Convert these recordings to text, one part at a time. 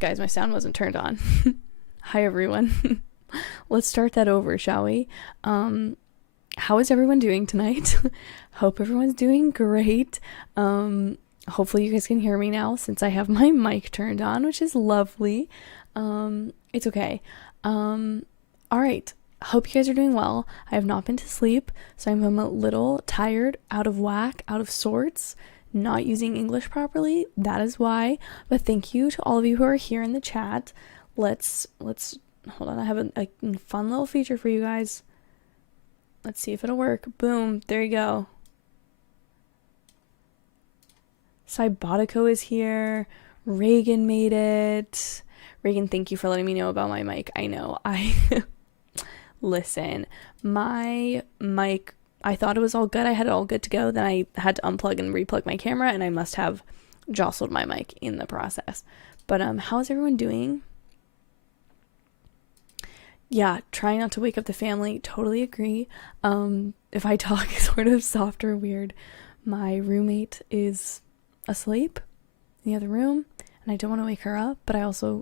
Guys, my sound wasn't turned on. Hi, everyone. Let's start that over, shall we? How is everyone doing tonight? Hope everyone's doing great. Hopefully you guys can hear me now since I have my mic turned on, which is lovely. It's okay. All right. Hope you guys are doing well. I have not been to sleep, so I'm a little tired, out of whack, out of sorts, not using English properly. That is why. But thank you to all of you who are here in the chat. Let's hold on. I have a fun little feature for you guys. Let's see if it'll work. Boom. There you go. Cybotico is here. Reagan made it. Reagan, thank you for letting me know about my mic. I know. Listen, my mic, I thought it was all good. I had it all good to go. Then I had to unplug and replug my camera, and I must have jostled my mic in the process. But how's everyone doing? Yeah, trying not to wake up the family. Totally agree. If I talk sort of soft or weird, my roommate is asleep in the other room, and I don't want to wake her up, but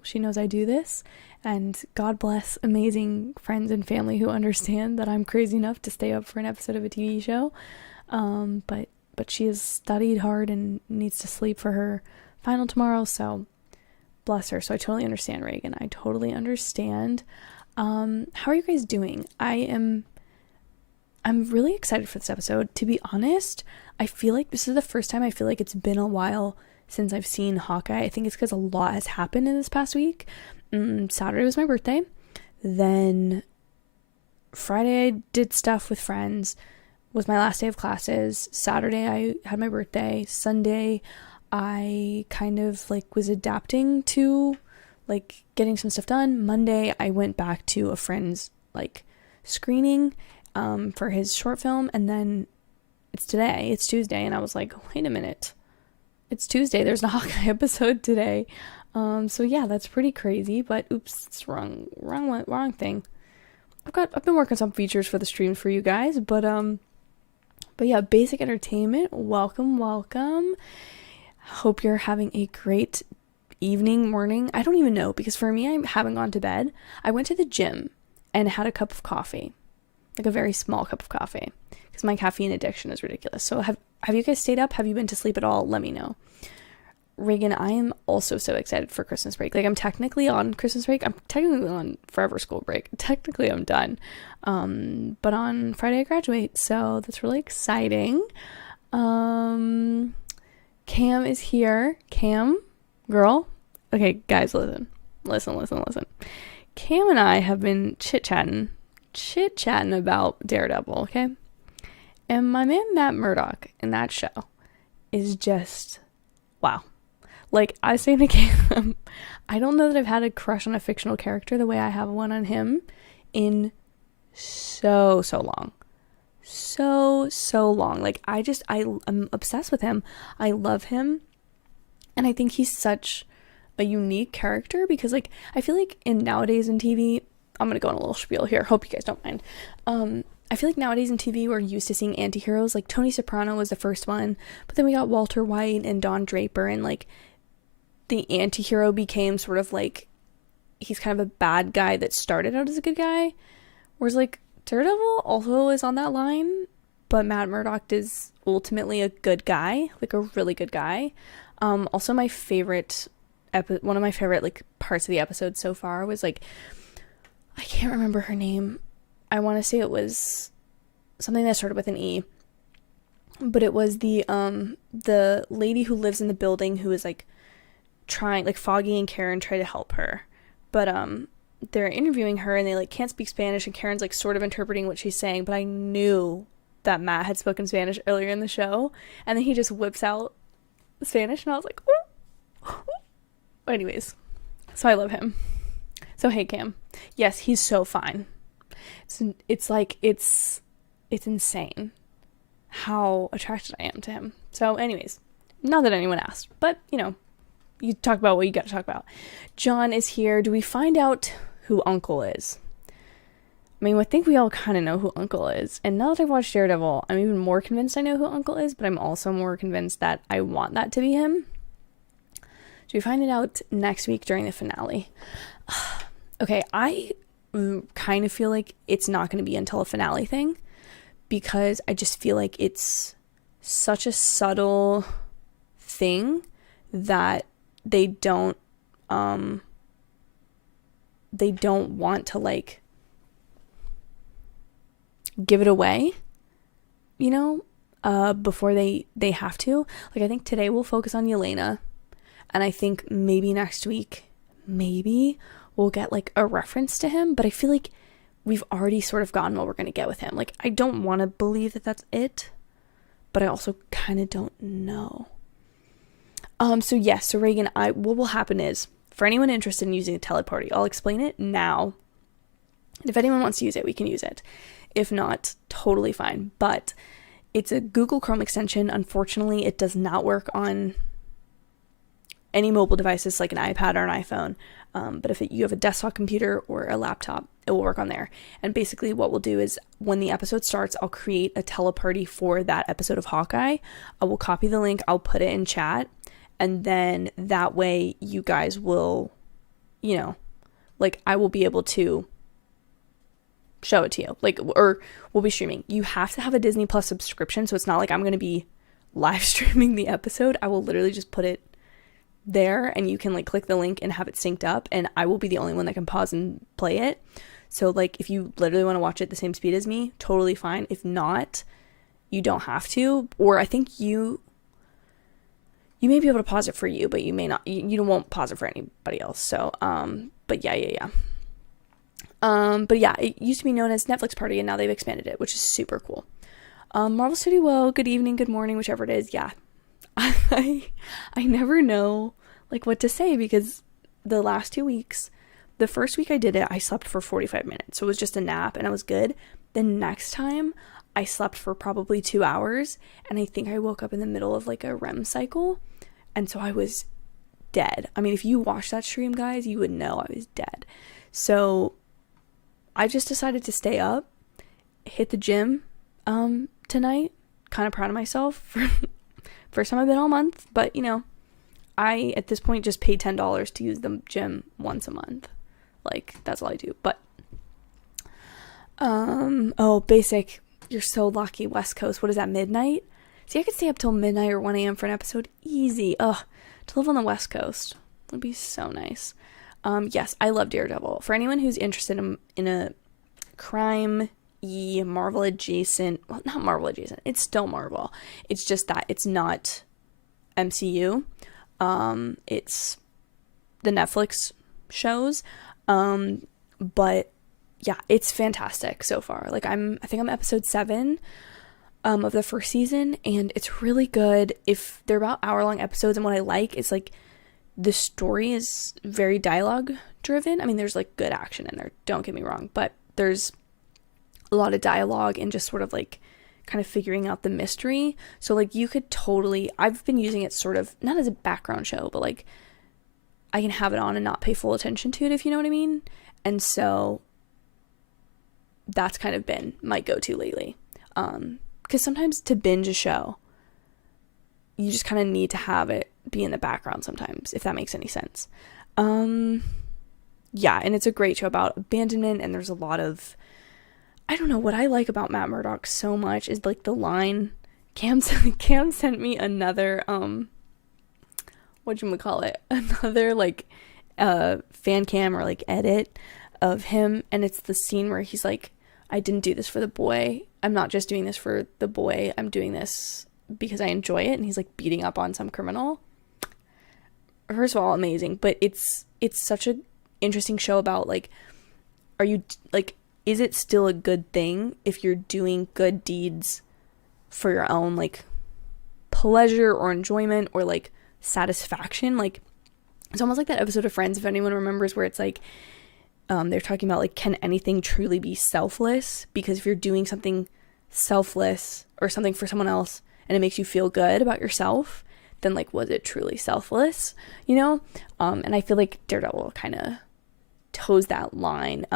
she knows I do this. And God bless amazing friends and family who understand that I'm crazy enough to stay up for an episode of a TV show. But she has studied hard and needs to sleep for her final tomorrow, so bless her. So I totally understand, Reagan. I totally understand. How are you guys doing? I'm really excited for this episode. To be honest, I feel like this is the first time I feel like it's been a while since I've seen Hawkeye. I think it's because a lot has happened in this past week. Saturday was my birthday. Then Friday I did stuff with friends. Was my last day of classes. Saturday I had my birthday. Sunday I kind of was adapting to getting some stuff done. Monday I went back to a friend's screening for his short film, and then it's Tuesday, and I was like, wait a minute. It's Tuesday. There's a Hawkeye episode today. So yeah, that's pretty crazy, but oops, it's wrong thing. I've been working some features for the stream for you guys, but yeah, Basic Entertainment, welcome. Hope you're having a great evening, morning. I don't even know, because for me, I haven't gone to bed. I went to the gym and had a cup of coffee, a very small cup of coffee, because my caffeine addiction is ridiculous. So have you guys stayed up? Have you been to sleep at all? Let me know. Reagan, I am also so excited for Christmas break. I'm technically on Christmas break. I'm technically on forever school break. Technically, I'm done. But on Friday I graduate, so that's really exciting. Cam is here. Cam, girl. Okay, guys, listen. Cam and I have been chit-chatting about Daredevil, okay? And my man Matt Murdock in that show is just, wow. I say to Cam, I don't know that I've had a crush on a fictional character the way I have one on him in so long. So long. I'm obsessed with him. I love him. And I think he's such a unique character because, I feel like nowadays in TV, I'm going to go on a little spiel here. Hope you guys don't mind. I feel like nowadays in TV, we're used to seeing anti-heroes. Tony Soprano was the first one, but then we got Walter White and Don Draper, and, the anti-hero became sort of he's kind of a bad guy that started out as a good guy. Whereas, Daredevil also is on that line, but Matt Murdock is ultimately a good guy, a really good guy. Also my favorite, one of my favorite, parts of the episode so far was, I can't remember her name. I want to say it was something that started with an E, but it was the lady who lives in the building who is, trying, Foggy and Karen try to help her, but they're interviewing her and they can't speak Spanish, and Karen's sort of interpreting what she's saying, but I knew that Matt had spoken Spanish earlier in the show, and then he just whips out Spanish, and I was like, ooh. Anyways, so I love him. So hey, Cam, yes, he's so fine. It's insane how attracted I am to him. So anyways, not that anyone asked, but you talk about what you got to talk about. John is here. Do we find out who Uncle is? I mean, I think we all kind of know who Uncle is. And now that I've watched Daredevil, I'm even more convinced I know who Uncle is, but I'm also more convinced that I want that to be him. So we find it out next week during the finale. Okay, I kind of feel like it's not going to be until a finale thing, because I just feel like it's such a subtle thing that they don't want to like give it away, you know, before they have to. Like, I think today we'll focus on Yelena, and I think maybe next week, maybe we'll get like a reference to him, but I feel like we've already sort of gotten what we're going to get with him. Like, I don't want to believe that that's it, but I also kind of don't know. So yes, so Reagan, what will happen is, for anyone interested in using a teleparty, I'll explain it now. If anyone wants to use it, we can use it. If not, totally fine. But it's a Google Chrome extension. Unfortunately, it does not work on any mobile devices like an iPad or an iPhone. But if you have a desktop computer or a laptop, it will work on there. And basically what we'll do is, when the episode starts, I'll create a teleparty for that episode of Hawkeye. I will copy the link, I'll put it in chat, and then that way you guys will, you know, like, I will be able to show it to you, like, or we'll be streaming. You have to have a Disney Plus subscription, so it's not like I'm going to be live streaming the episode. I will literally just put it there, and you can like click the link and have it synced up, and I will be the only one that can pause and play it. So like, if you literally want to watch it at the same speed as me, totally fine. If not, you don't have to. Or I think you may be able to pause it for you, but you may not, you won't pause it for anybody else. So but yeah. But yeah, it used to be known as Netflix Party, and now they've expanded it, which is super cool. Marvel Studio, good evening, good morning, whichever it is. Yeah. I never know like what to say, because the last 2 weeks, the first week I did it, I slept for 45 minutes. So it was just a nap and I was good. The next time I slept for probably 2 hours, and I think I woke up in the middle of like a REM cycle. And so I was dead. I mean, if you watched that stream, guys, you would know I was dead. So I just decided to stay up, hit the gym tonight. Kind of proud of myself for first time I've been all month, but you know, I at this point just paid $10 to use the gym once a month. Like, that's all I do. But oh, basic, you're so lucky. West Coast, what is that, midnight? See, I could stay up till midnight or 1 a.m. for an episode. Easy. Ugh, to live on the West Coast would be so nice. Yes, I love Daredevil. For anyone who's interested in a crime-y, Marvel adjacent, well, not Marvel adjacent, it's still Marvel. It's just that it's not MCU. It's the Netflix shows. But yeah, it's fantastic so far. Like, I think I'm episode 7 of the first season, and it's really good. If they're about hour-long episodes, and what I like is like the story is very dialogue driven. I mean, there's like good action in there, don't get me wrong, but there's a lot of dialogue and just sort of like kind of figuring out the mystery. So like, you could totally, I've been using it sort of not as a background show, but like I can have it on and not pay full attention to it, if you know what I mean. And so that's kind of been my go-to lately. Because sometimes to binge a show, you just kind of need to have it be in the background sometimes, if that makes any sense. Yeah, and it's a great show about abandonment, and there's a lot of, I don't know, what I like about Matt Murdock so much is like the line, Cam sent me another, another like fan cam or like edit of him, and it's the scene where he's like, I didn't do this for the boy, I'm not just doing this for the boy, I'm doing this because I enjoy it. And he's like beating up on some criminal. First of all, amazing, but it's such a interesting show about like, are you like, is it still a good thing if you're doing good deeds for your own like pleasure or enjoyment or like satisfaction? Like, it's almost like that episode of Friends, if anyone remembers, where it's like they're talking about like, can anything truly be selfless? Because if you're doing something selfless or something for someone else and it makes you feel good about yourself, then like, was it truly selfless, you know? And I feel like Daredevil kind of toes that line,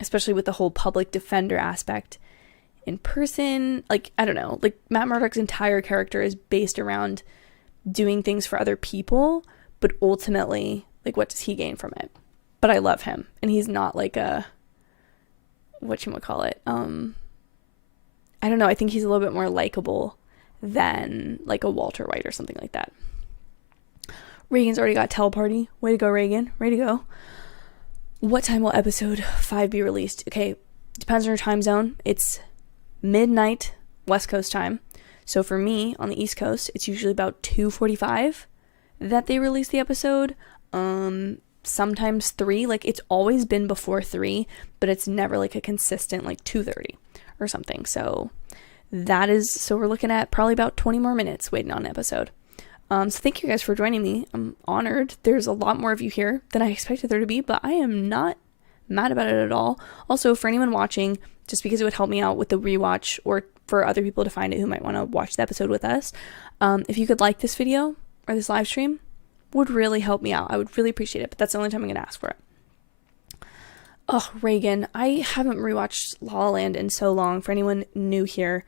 especially with the whole public defender aspect in person. Like, I don't know, like Matt Murdock's entire character is based around doing things for other people, but ultimately, like, what does he gain from it? But I love him, and he's not like a, whatchamacallit, I don't know, I think he's a little bit more likable than like a Walter White or something like that. Reagan's already got teleparty. Way to go, Reagan. Ready to go. What time will episode 5 be released? Okay, depends on your time zone. It's midnight West Coast time. So for me, on the East Coast, it's usually about 2:45 that they release the episode. Sometimes 3. Like, it's always been before 3, but it's never like a consistent like 2:30 or something. So so we're looking at probably about 20 more minutes waiting on an episode. So thank you guys for joining me. I'm honored. There's a lot more of you here than I expected there to be, but I am not mad about it at all. Also, for anyone watching, just because it would help me out with the rewatch, or for other people to find it who might want to watch the episode with us, if you could like this video or this live stream, would really help me out. I would really appreciate it, but that's the only time I'm going to ask for it. Oh, Reagan. I haven't rewatched La La Land in so long. For anyone new here,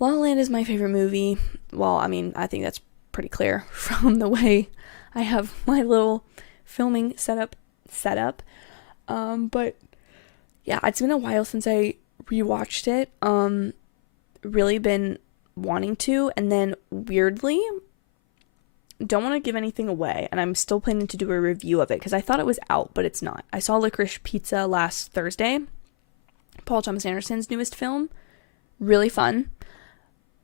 La La Land is my favorite movie. Well, I mean, I think that's pretty clear from the way I have my little filming setup. But yeah, it's been a while since I rewatched it. Really been wanting to, and then weirdly, don't want to give anything away, and I'm still planning to do a review of it because I thought it was out, but it's not. I saw Licorice Pizza last Thursday, Paul Thomas Anderson's newest film. Really fun.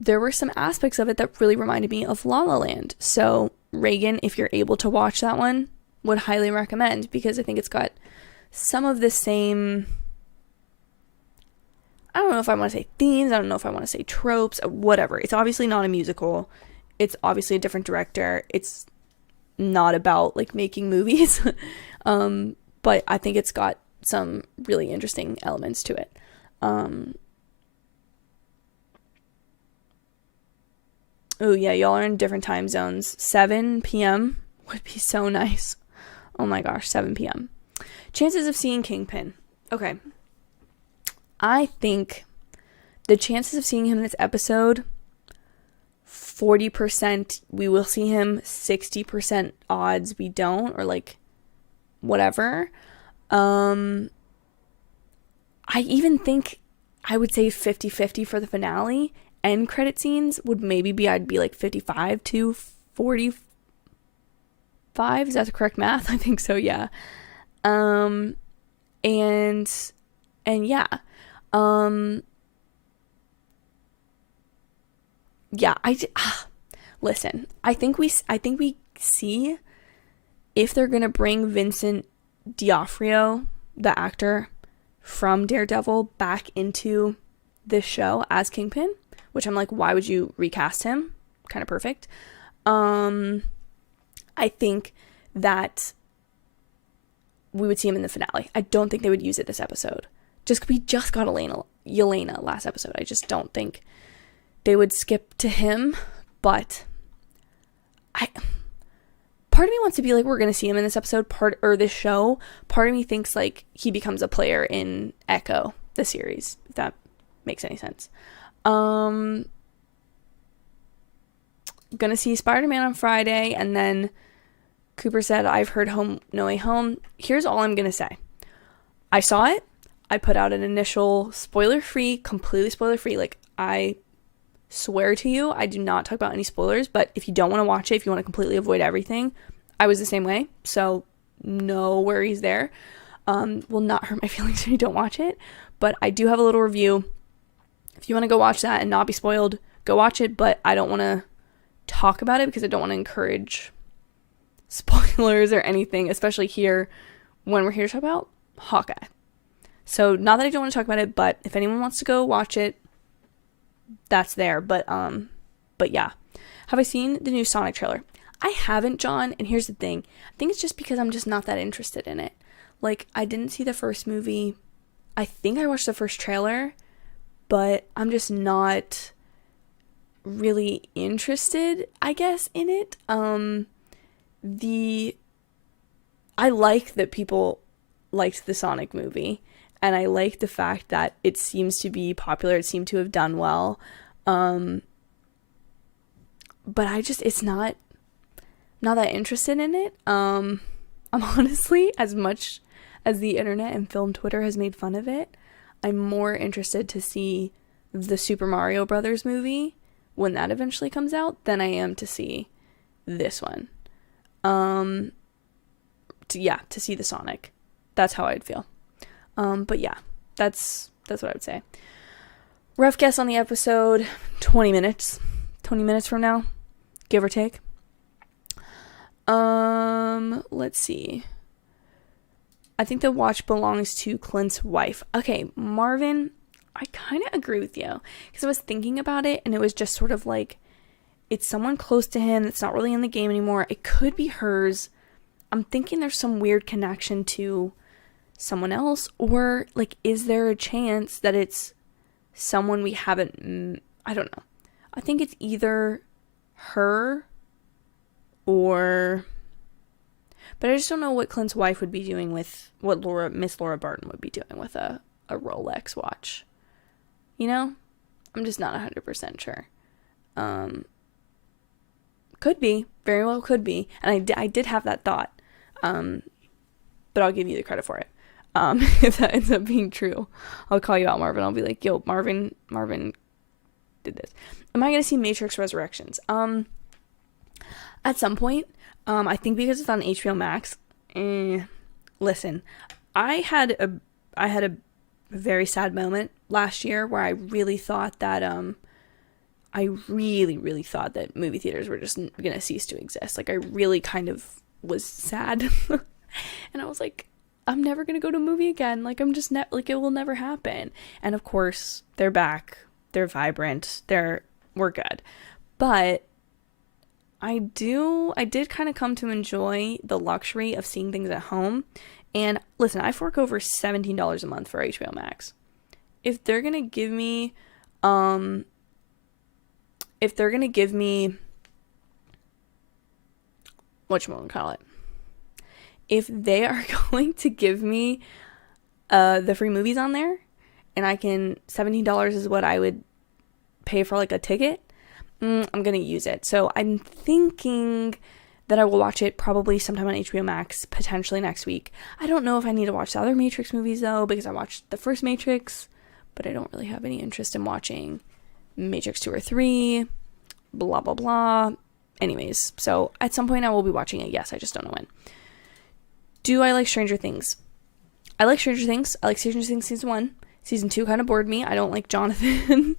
There were some aspects of it that really reminded me of La La Land. So, Reagan, if you're able to watch that one, would highly recommend, because I think it's got some of the same, I don't know if I want to say themes, I don't know if I want to say tropes, whatever. It's obviously not a musical. It's obviously a different director. It's not about like making movies. But I think it's got some really interesting elements to it. Oh yeah, y'all are in different time zones. 7 p.m. would be so nice. Oh my gosh, 7 p.m. Chances of seeing Kingpin. Okay. I think the chances of seeing him in this episode, 40% we will see him, 60% odds we don't, or like whatever. I even think I would say 50-50 for the finale. End credit scenes would maybe be, I'd be like 55 to 45. Is that the correct math? I think so, yeah. And yeah. Yeah, listen, I think we see if they're going to bring Vincent D'Onofrio, the actor from Daredevil, back into this show as Kingpin, which I'm like, why would you recast him? Kind of perfect. I think that we would see him in the finale. I don't think they would use it this episode. We just got Yelena last episode. I just don't think they would skip to him, but part of me wants to be like, we're going to see him in this episode, or this show. Part of me thinks like he becomes a player in Echo, the series, if that makes any sense. Gonna see Spider-Man on Friday, and then Cooper said, I've heard Home No Way Home. Here's all I'm gonna say. I saw it. I put out an initial spoiler-free, completely spoiler-free, like, I swear to you, I do not talk about any spoilers, but if you don't want to watch it, if you want to completely avoid everything, I was the same way, so no worries there. Will not hurt my feelings if you don't watch it, but I do have a little review. If you want to go watch that and not be spoiled, go watch it, but I don't want to talk about it because I don't want to encourage spoilers or anything, especially here when we're here to talk about Hawkeye. So, not that I don't want to talk about it, but if anyone wants to go watch it, that's there. But yeah. Have I seen the new Sonic trailer? I haven't, John, and here's the thing. I think it's just because I'm just not that interested in it. Like, I didn't see the first movie. I think I watched the first trailer, but I'm just not really interested, I guess, in it. I like that people liked the Sonic movie, and I like the fact that it seems to be popular. It seemed to have done well. But it's not, not that interested in it. I'm honestly, as much as the internet and film Twitter has made fun of it, I'm more interested to see the Super Mario Brothers movie when that eventually comes out than I am to see this one. To see the Sonic. That's how I'd feel. But yeah, that's what I would say. Rough guess on the episode, 20 minutes. 20 minutes from now, give or take. Let's see. I think the watch belongs to Clint's wife. Okay, Marvin, I kind of agree with you. Because I was thinking about it, and it was just sort of like, it's someone close to him that's not really in the game anymore. It could be hers. I'm thinking there's some weird connection to someone else. Or, like, is there a chance that it's someone we haven't... I don't know. I think it's either her or... But I just don't know what Clint's wife would be doing with what Miss Laura Barton would be doing with a Rolex watch. You know? I'm just not 100% sure. Could be. Very well could be. And I did have that thought. But I'll give you the credit for it. If that ends up being true. I'll call you out, Marvin. I'll be like, yo, Marvin did this. Am I going to see Matrix Resurrections? At some point. I think because it's on HBO Max. Listen, I had a very sad moment last year where I really thought that I really thought that movie theaters were just gonna cease to exist. Like, I really kind of was sad, and I was like, I'm never gonna go to a movie again. Like, I'm just like, it will never happen. And of course, they're back. They're vibrant. We're good, but I did kind of come to enjoy the luxury of seeing things at home. And listen, I fork over $17 a month for HBO Max. If they're going to give me, whatchamacallit, if they are going to give me, the free movies on there, and $17 is what I would pay for, like, a ticket, I'm going to use it. So I'm thinking that I will watch it probably sometime on HBO Max, potentially next week. I don't know if I need to watch the other Matrix movies, though, because I watched the first Matrix, but I don't really have any interest in watching Matrix 2 or 3, blah, blah, blah. Anyways, so at some point I will be watching it. Yes, I just don't know when. Do I like Stranger Things? I like Stranger Things. I like Stranger Things Season 1. Season 2 kind of bored me. I don't like Jonathan,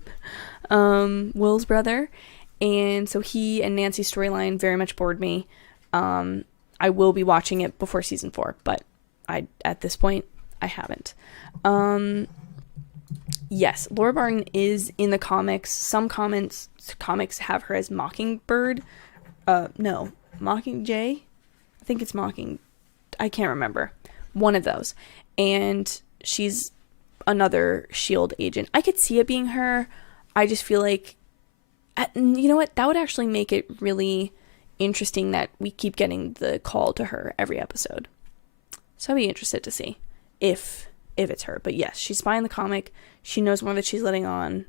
Will's brother. And so he and Nancy's storyline very much bored me. I will be watching it before Season 4, but at this point, I haven't. Yes, Laura Barton is in the comics. Some comics have her as Mockingbird. No, Mockingjay? I think it's I can't remember. One of those. And she's another S.H.I.E.L.D. agent. I could see it being her. I just feel like, you know what? That would actually make it really interesting that we keep getting the call to her every episode. So I'd be interested to see if it's her. But yes, she's spy in the comic. She knows more that she's letting on.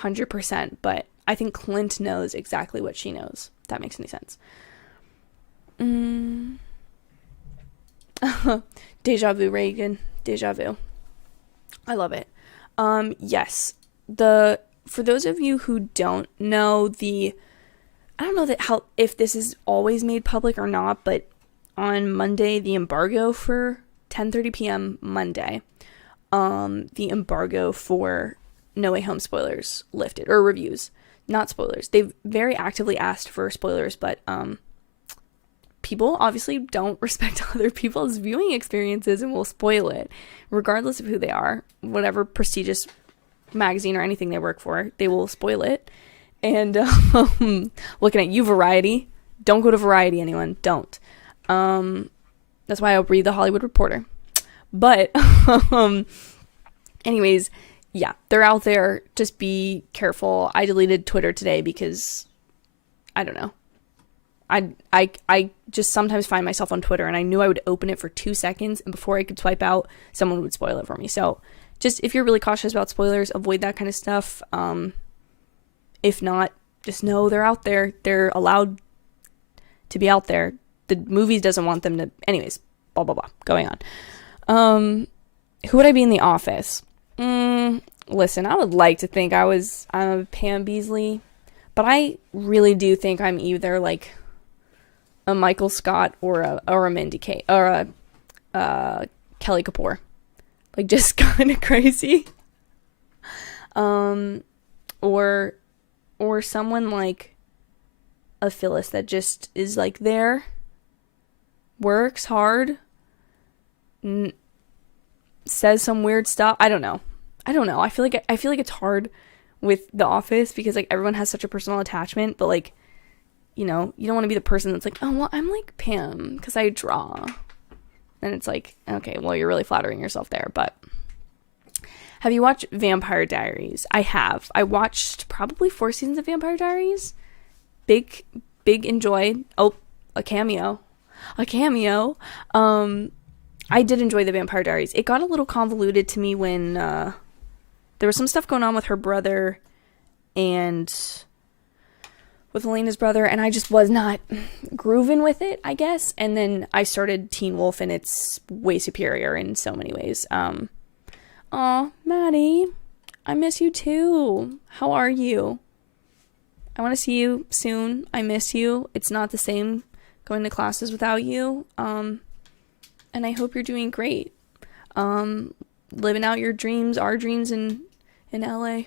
100%. But I think Clint knows exactly what she knows. If that makes any sense. Deja vu, Reagan. Deja vu. I love it. Yes. For those of you who don't know, I don't know if this is always made public or not, but on Monday, the embargo for 10:30 p.m. Monday, the embargo for No Way Home spoilers lifted, or reviews, not spoilers. They've very actively asked for spoilers, but people obviously don't respect other people's viewing experiences and will spoil it, regardless of who they are. Whatever prestigious magazine or anything they work for, they will spoil it. And looking at you, Variety. Don't go to Variety, anyone. Don't. That's why I'll read The Hollywood Reporter. But anyways, yeah, they're out there. Just be careful. I deleted Twitter today because I don't know. I just sometimes find myself on Twitter, and I knew I would open it for 2 seconds, and before I could swipe out, someone would spoil it for me. So just, if you're really cautious about spoilers, avoid that kind of stuff. If not, just know they're out there. They're allowed to be out there. The movies doesn't want them to. Anyways, blah, blah, blah. Going on. Who would I be in The Office? Listen, I would like to think I'm a Pam Beasley, but I really do think I'm either like a Michael Scott or a Mindy Kaling or a Kelly Kapoor. Like, just kind of crazy. Or someone like a Phyllis that just is like there, works hard, says some weird stuff. I don't know. I feel like it's hard with The Office because like everyone has such a personal attachment, but like, you know, you don't want to be the person that's like, oh well, I'm like Pam because I draw. And it's like, okay, well, you're really flattering yourself there. But have you watched Vampire Diaries? I have. I watched probably 4 seasons of Vampire Diaries. Big enjoy. Oh, a cameo. I did enjoy the Vampire Diaries. It got a little convoluted to me when there was some stuff going on with her brother and with Elena's brother, and I just was not grooving with it, I guess. And then I started Teen Wolf, and it's way superior in so many ways. Aw, Maddie, I miss you too. How are you? I want to see you soon. I miss you. It's not the same going to classes without you. And I hope you're doing great. Living out your dreams, our dreams in LA.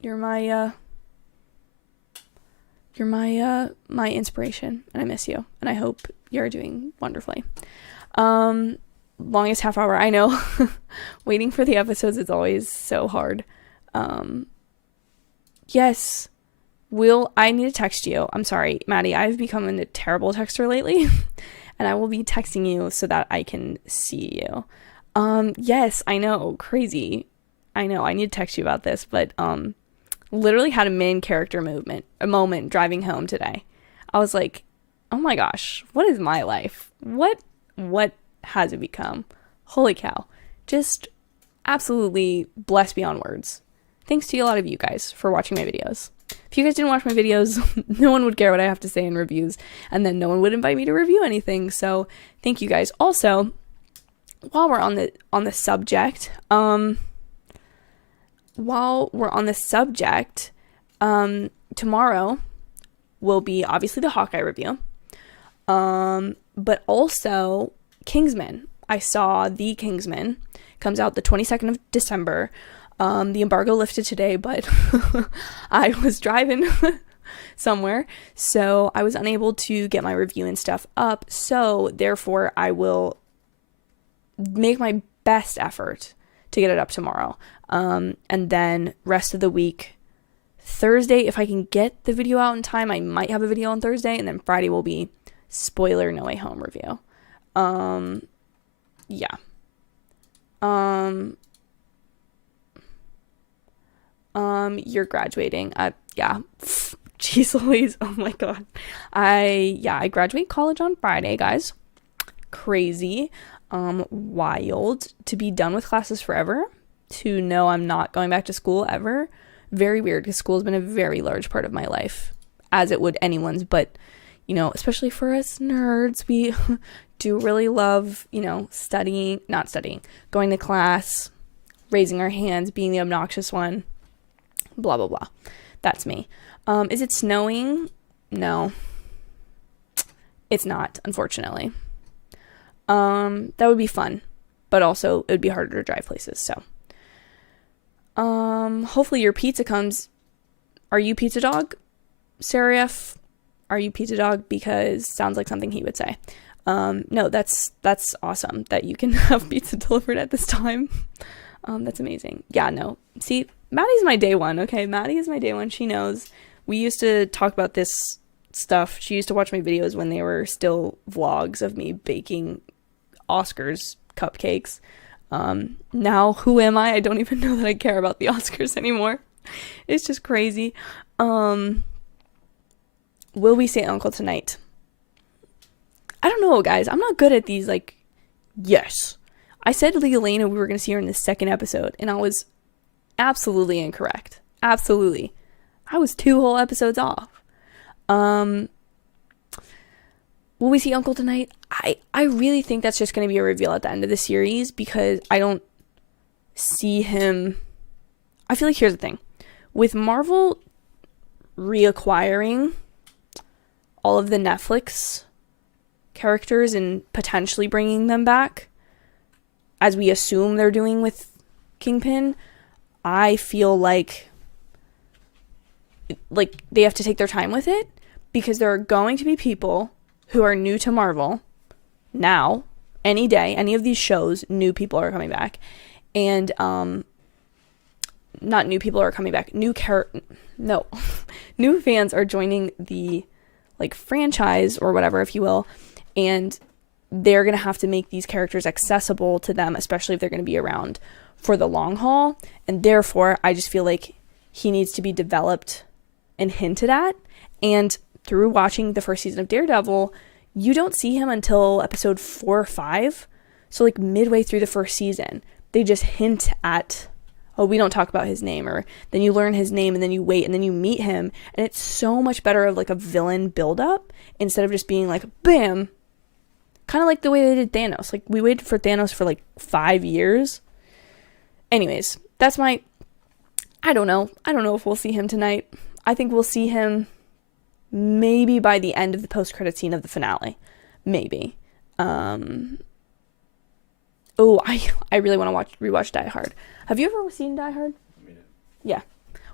You're my inspiration, and I miss you, and I hope you're doing wonderfully. Longest half hour, I know. Waiting for the episodes is always so hard. Yes, I need to text you. I'm sorry, Maddie, I've become a terrible texter lately, and I will be texting you so that I can see you. Yes, I know, crazy. I know, I need to text you about this, but, literally had a main character moment driving home today. I was like, oh my gosh, what is my life? What has it become? Holy cow. Just absolutely blessed beyond words. Thanks to a lot of you guys for watching my videos. If you guys didn't watch my videos, no one would care what I have to say in reviews, and then no one would invite me to review anything. So thank you guys. Also, while we're on the subject, tomorrow will be obviously the Hawkeye review, but also Kingsman. I saw The Kingsman. Comes out the 22nd of December. The embargo lifted today, but I was driving somewhere, so I was unable to get my review and stuff up, so therefore I will make my best effort to get it up tomorrow. And then rest of the week, Thursday, if I can get the video out in time, I might have a video on Thursday, and then Friday will be spoiler No Way Home review. Yeah. You're graduating. Yeah. Jeez Louise. Oh my god. I graduate college on Friday, guys. Crazy. Wild to be done with classes forever. To know I'm not going back to school ever. Very weird, because school has been a very large part of my life, as it would anyone's, but, you know, especially for us nerds, we do really love, you know, going to class, raising our hands, being the obnoxious one, blah, blah, blah. That's me. Is it snowing? No. It's not, unfortunately. That would be fun, but also it would be harder to drive places, so. Hopefully your pizza comes. Are you Pizza Dog? Serif, are you Pizza Dog? Because sounds like something he would say. No, that's awesome that you can have pizza delivered at this time. That's amazing. Yeah, no. See, Maddie's my day one, okay? Maddie is my day one. She knows. We used to talk about this stuff. She used to watch my videos when they were still vlogs of me baking Oscars cupcakes. Now who am I? I don't even know that I care about the Oscars anymore. It's just crazy. Will we say uncle tonight? I don't know, guys. I'm not good at these, like, yes. I said to Elena we were going to see her in the second episode, and I was absolutely incorrect. Absolutely. I was 2 whole episodes off. Will we see Uncle tonight? I really think that's just going to be a reveal at the end of the series, because I don't see him. I feel like, here's the thing. With Marvel reacquiring all of the Netflix characters and potentially bringing them back, as we assume they're doing with Kingpin, I feel like they have to take their time with it, because there are going to be people who are new to Marvel now. Any day, any of these shows, new people are coming back. And not new people are coming back, new fans are joining the franchise or whatever, if you will, and they're going to have to make these characters accessible to them, especially if they're going to be around for the long haul. And therefore, I just feel like he needs to be developed and hinted at. And through watching the first season of Daredevil, you don't see him until episode 4 or 5. So midway through the first season, they just hint at, oh, we don't talk about his name, or then you learn his name and then you wait and then you meet him. And it's so much better of a villain buildup, instead of just being bam. Kind of like the way they did Thanos. We waited for Thanos for 5 years. Anyways, that's my... I don't know if we'll see him tonight. I think we'll see him maybe by the end of the post-credit scene of the finale. Maybe. I really want to rewatch Die Hard. Have you ever seen Die Hard? Yeah.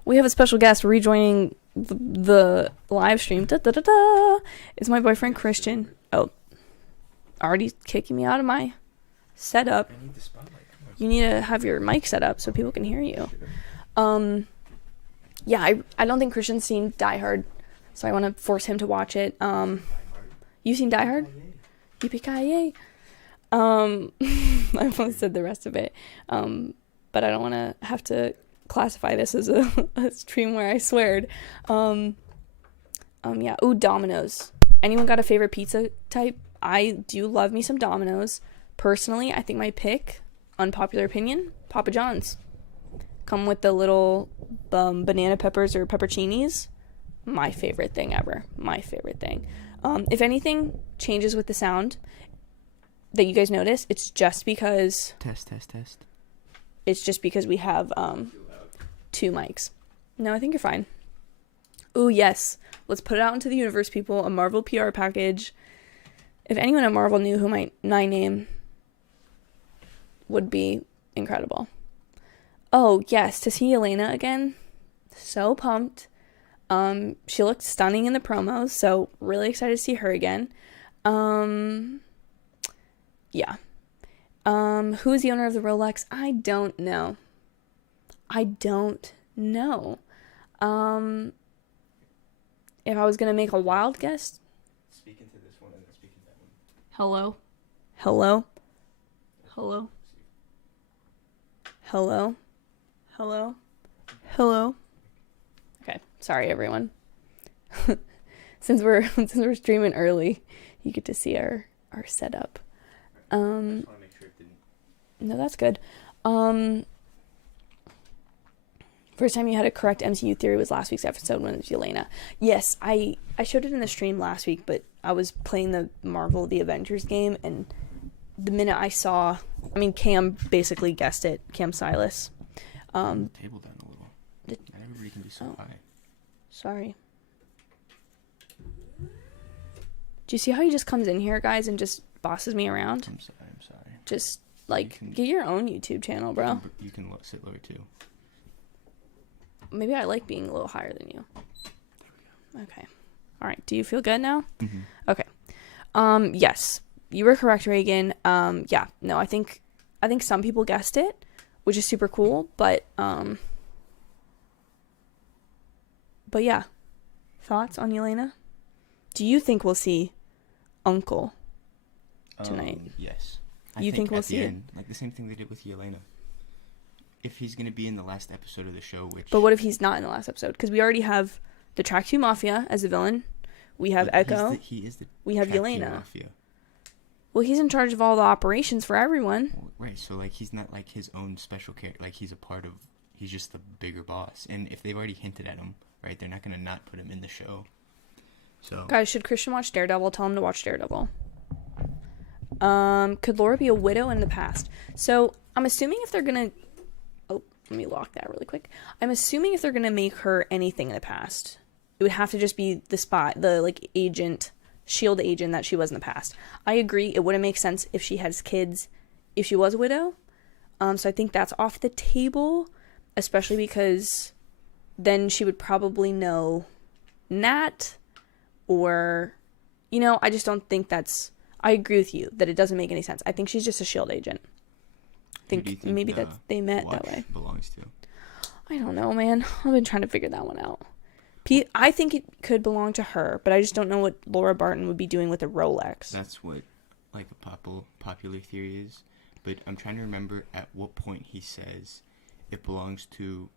We have a special guest rejoining the live stream. Da, da, da, da. It's my boyfriend, Christian. Oh. Already kicking me out of my setup. I need the spotlight. You need to have your mic set up so people can hear you. Yeah, I don't think Christian's seen Die Hard, so I want to force him to watch it. You seen Die Hard? Yippee-ki-yay. I almost said the rest of it. But I don't want to have to classify this as a stream where I sweared. Yeah. Ooh, Domino's. Anyone got a favorite pizza type? I do love me some Domino's. Personally, I think my pick, unpopular opinion, Papa John's. Come with the little banana peppers or pepperoncinis. My favorite thing ever. My favorite thing. If anything changes with the sound that you guys notice, it's just because... Test. It's just because we have 2 mics. No, I think you're fine. Ooh, yes. Let's put it out into the universe, people. A Marvel PR package. If anyone at Marvel knew who my name would be, incredible. Oh, yes. To see Yelena again. So pumped. She looked stunning in the promos, so really excited to see her again. Yeah. Who is the owner of the Rolex? I don't know. If I was going to make a wild guess. Speaking to this one and then speaking to that one. Hello? Okay, sorry everyone. since we're streaming early, you get to see our setup. I just want to make sure it didn't. No, that's good. First time you had a correct MCU theory was last week's episode when it was Yelena. Yes, I showed it in the stream last week, but I was playing the Marvel The Avengers game, and the minute I saw... Cam basically guessed it. Cam Silas. The table down a little. Not everybody can be so high. Sorry. Do you see how he just comes in here, guys, and just bosses me around? I'm sorry. Just, get your own YouTube channel, bro. You can sit lower, too. Maybe I like being a little higher than you. Okay. All right. Do you feel good now? Mm-hmm. Okay. Yes. You were correct, Reagan. Yeah. No, I think some people guessed it, which is super cool, but yeah. Thoughts on Yelena? Do you think we'll see Uncle tonight? Yes. You think we'll see it? Like the same thing they did with Yelena. If he's going to be in the last episode of the show, which... But what if he's not in the last episode? Because we already have the Track 2 Mafia as the villain. We have Echo. He is the we have Track 2 Yelena. Mafia. Well, he's in charge of all the operations for everyone. Right, so, he's not, his own special character. He's a part of... He's just the bigger boss. And if they've already hinted at him, right, they're not going to not put him in the show. So, Guys, should Christian watch Daredevil? Tell him to watch Daredevil. Could Laura be a widow in the past? So I'm assuming if they're gonna, oh, let me lock that really quick. I'm assuming if they're gonna make her anything in the past, it would have to just be the spot, the like agent, shield agent that she was in the past. I agree. It wouldn't make sense if she has kids, if she was a widow. So I think that's off the table, especially because then she would probably know Nat, or, you know, I just don't think that's. I agree with you that it doesn't make any sense. I think she's just a shield agent. who do you think Maybe that they met Watch that way. belongs to? I don't know, man. I've been trying to figure that one out. I think it could belong to her, but I just don't know what Laura Barton would be doing with a Rolex. That's what, like, a popular theory is. But I'm trying to remember at what point he says it belongs to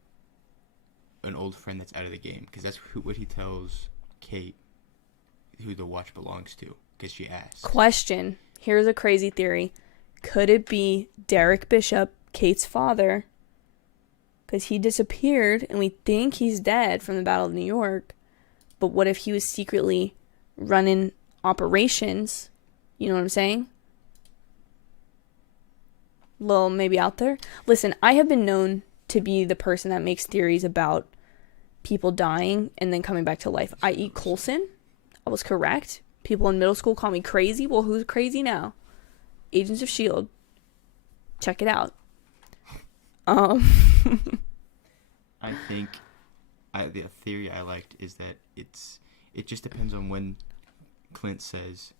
an old friend that's out of the game. Because that's what he tells Kate who the watch belongs to. Because she asks. Question. Here's a crazy theory. Could it be Derek Bishop, Kate's father? Because he disappeared and we think he's dead from the Battle of New York. But what if he was secretly running operations? You know what I'm saying? A little maybe out there. Listen, I have been known to be the person that makes theories about people dying and then coming back to life. I.e. Coulson. I was correct. People in middle school call me crazy. Well, who's crazy now? Agents of S.H.I.E.L.D. Check it out. I think the theory I liked is that it just depends on when Clint says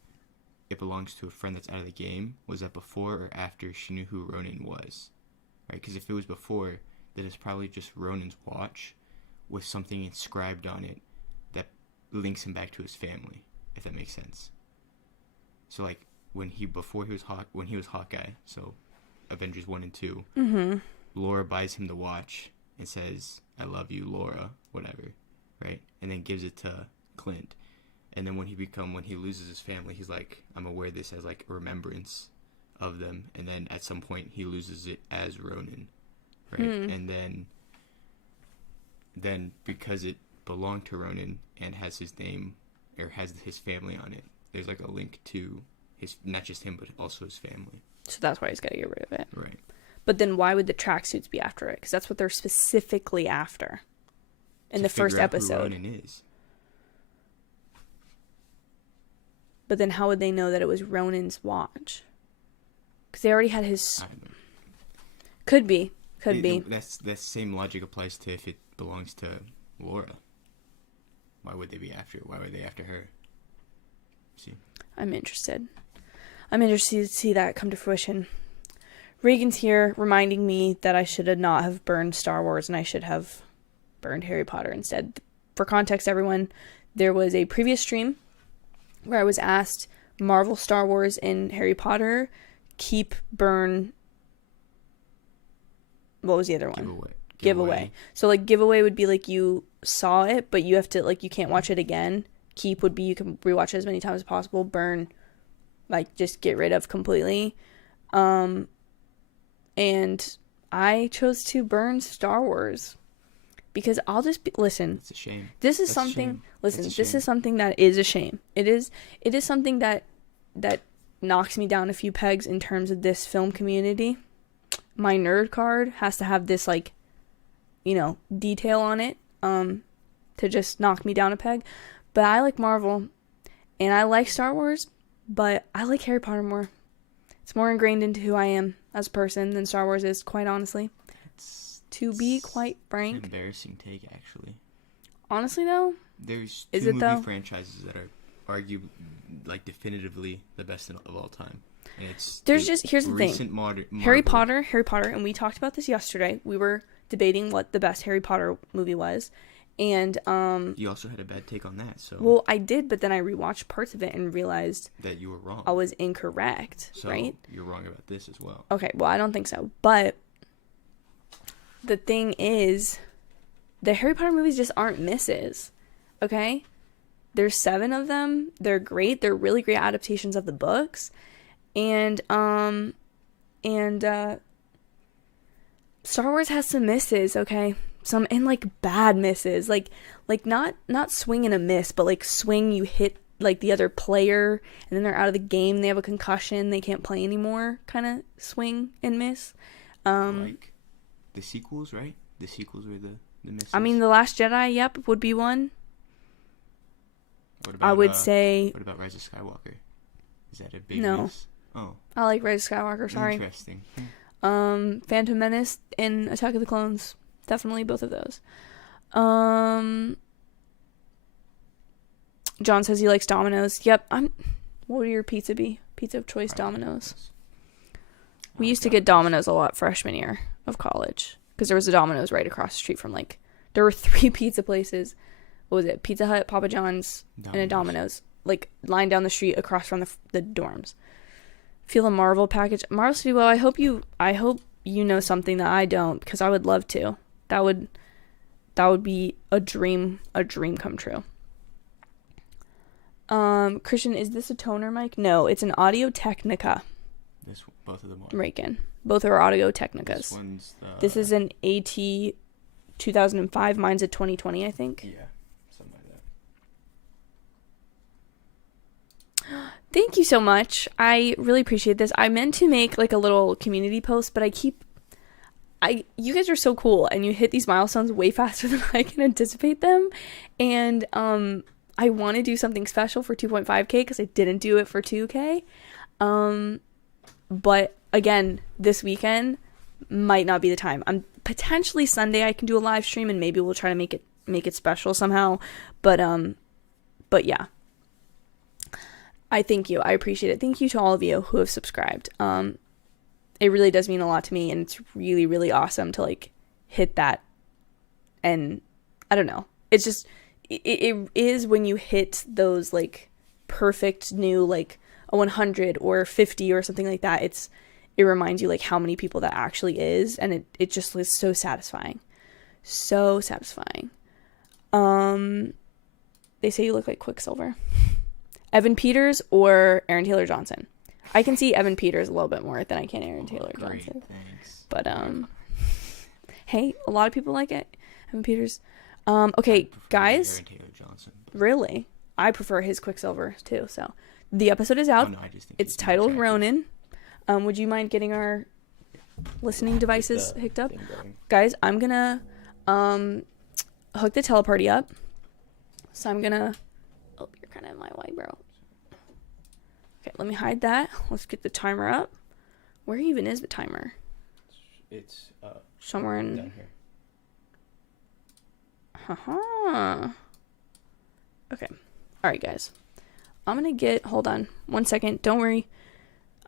it belongs to a friend that's out of the game. Was that before or after she knew who Ronan was? Right? Because if it was before, then it's probably just Ronan's watch with something inscribed on it that links him back to his family, if that makes sense. So like when he was Hawkeye, so Avengers 1 and 2, Laura buys him the watch and says, "I love you, Laura," whatever, right? And then gives it to Clint. And then when he loses his family, he's like, "I'm gonna wear this as like a remembrance of them." And then at some point he loses it as Ronan, right? And then because it belonged to Ronan and has his name or has his family on it, there's like a link to his, not just him but also his family. So that's why he's got to get rid of it. Right. But then why would the tracksuits be after it? Because that's what they're specifically after in the first episode. Who Ronan is. But then how would they know that it was Ronan's watch? Because they already had his... I don't know. Could be. That same logic applies to if it belongs to Laura. Why would they be after it? Why were they after her? See? I'm interested to see that come to fruition. Reagan's here reminding me that I should not have burned Star Wars and I should have burned Harry Potter instead. For context, everyone, there was a previous stream where I was asked Marvel, Star Wars, and Harry Potter, keep, burn... What was the other one? Giveaway. So, like, giveaway would be, like, you saw it, but you have to, like, you can't watch it again. Keep would be you can rewatch it as many times as possible. Burn, like, just get rid of completely. And I chose to burn Star Wars. Because I'll just be... Listen. It's a shame. This is something... Listen, this is something that is a shame. It is something that knocks me down a few pegs in terms of this film community. My nerd card has to have this, like, you know, detail on it to just knock me down a peg. But I like Marvel, and I like Star Wars, but I like Harry Potter more. It's more ingrained into who I am as a person than Star Wars is, quite honestly. To be quite frank. An embarrassing take, actually. Honestly, though? There's two movie franchises that are arguably, like, definitively the best of all time. And here's the thing. Harry Potter, and we talked about this yesterday. We were debating what the best Harry Potter movie was. And you also had a bad take on that, so... Well, I did, but then I rewatched parts of it and realized... that you were wrong. I was incorrect, so right? You're wrong about this as well. Okay, well, I don't think so. But the thing is, the Harry Potter movies just aren't misses, okay? There's 7 of them. They're great. They're really great adaptations of the books. And Star Wars has some misses, okay? and like bad misses, like not swing and a miss, but like swing, you hit like the other player and then they're out of the game, they have a concussion, they can't play anymore, kind of swing and miss. Like the sequels, right? The sequels were the misses. I mean, The Last Jedi, yep, would be one. What about, I would say. What about Rise of Skywalker? Is that a big No. miss? Oh. I like Rise of Skywalker, sorry. Interesting. Phantom Menace and Attack of the Clones. Definitely both of those. John says he likes Domino's. Yep. What would your pizza be? Pizza of choice, Domino's. We used to get Domino's a lot freshman year of college because there was a Domino's right across the street from there were 3 pizza places. What was it? Pizza Hut, Papa John's, and a Domino's. Like lying down the street across from the dorms. Feel a Marvel package. Marvel Studio, I hope you know something that I don't, because I would love to. That would be a dream come true. Christian, is this a toner mic? No, it's an Audio Technica. Both of them are. Raycon. Both are Audio Technicas. This is an AT 2005. Mine's a 2020, I think. Yeah, something like that. Thank you so much. I really appreciate this. I meant to make like a little community post, but you guys are so cool and you hit these milestones way faster than I can anticipate them. And I want to do something special for 2.5K because I didn't do it for 2K. But again, this weekend might not be the time. I'm potentially Sunday I can do a live stream and maybe we'll try to make it special somehow. But yeah. I thank you. I appreciate it. Thank you to all of you who have subscribed. It really does mean a lot to me, and it's really, really awesome to like hit that. And I don't know. It's just it is when you hit those like perfect new like a 100 or 50 or something like that. It reminds you like how many people that actually is, and it just is so satisfying. So satisfying. They say you look like Quicksilver. Evan Peters or Aaron Taylor Johnson. I can see Evan Peters a little bit more than I can Aaron Taylor Johnson. Thanks. But hey, a lot of people like it. Evan Peters. Okay, guys. Aaron Taylor Johnson. Really? I prefer his Quicksilver too. So the episode is out. Oh, no, I just think it's titled Ronin. Would you mind getting our listening devices hooked up? Guys, I'm gonna hook the teleparty up. So I'm gonna you're kind of in my way, bro. Okay, let me hide that. Let's get the timer up. Where even is the timer? It's somewhere in down here. Okay. All right, guys. I'm gonna hold on 1 second. Don't worry.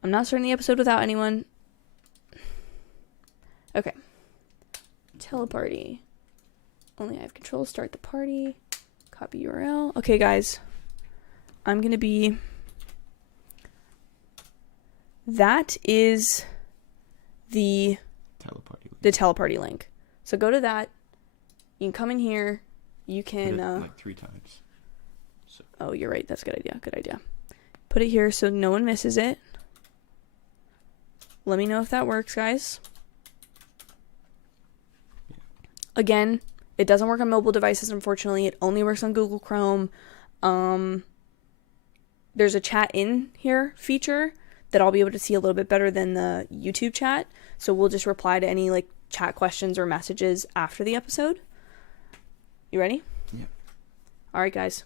I'm not starting the episode without anyone. Okay. Teleparty. Only I have control. Start the party. Copy URL. Okay, guys. I'm gonna be. That is the teleparty link. So go to that. You can come in here. You can like 3 times. So. Oh, you're right. That's a good idea. Good idea. Put it here so no one misses it. Let me know if that works, guys. Yeah. Again, it doesn't work on mobile devices, unfortunately. It only works on Google Chrome. There's a chat in here feature that I'll be able to see a little bit better than the YouTube chat. So we'll just reply to any like chat questions or messages after the episode. You ready? Yeah. All right, guys.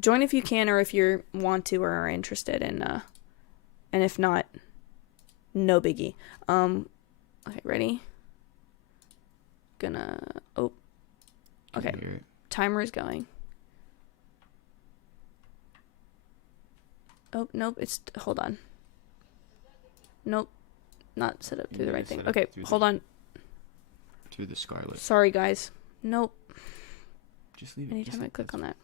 Join if you can, or if you want to or are interested in, and if not, no biggie. Okay, ready? Okay. Timer is going. Oh, nope, hold on. Nope, not set up through the right thing. Okay, hold on. Through the Scarlet. Sorry, guys. Nope. Just leave it. Anytime I click on that.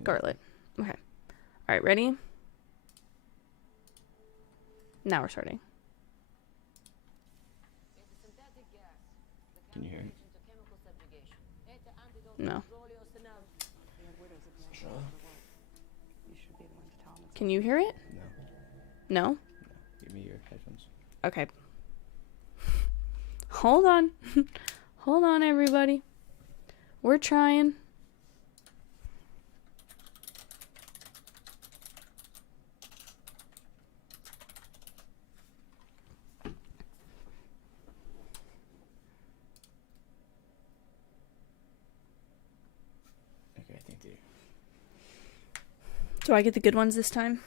Scarlet. Okay. All right, ready? Now we're starting. Can you hear it? No. Can you hear it? No. No? Okay. Hold on. Hold on, everybody. We're trying. Okay, I think they. Do I get the good ones this time?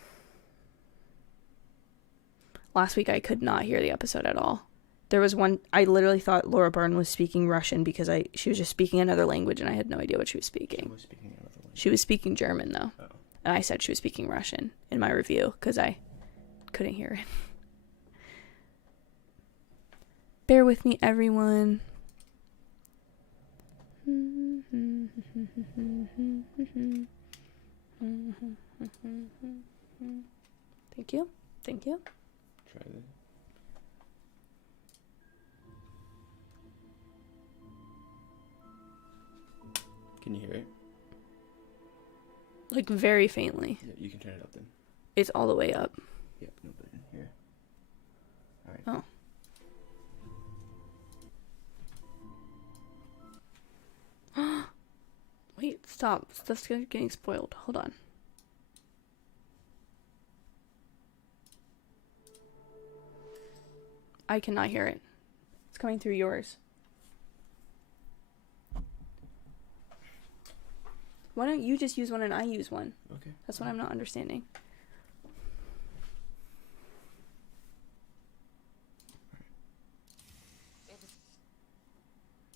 Last week I could not hear the episode at all. There was one, I literally thought Laura Byrne was speaking Russian because she was just speaking another language and I had no idea what she was speaking. She was speaking another language. She was speaking German though. Oh. And I said she was speaking Russian in my review because I couldn't hear it. Bear with me, everyone. Thank you. Thank you. Try this. Can you hear it? Like very faintly. Yeah, you can turn it up then. It's all the way up. Yep, no, but in here. Alright. Oh. Wait, stop. Stuff's getting spoiled. Hold on. I cannot hear it. It's coming through yours. Why don't you just use one and I use one? Okay. That's what I'm not understanding.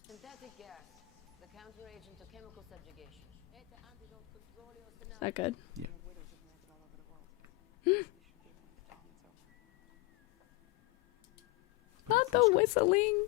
Synthetic gas, the counteragent to chemical subjugation. Is that good? Yeah. Not the whistling.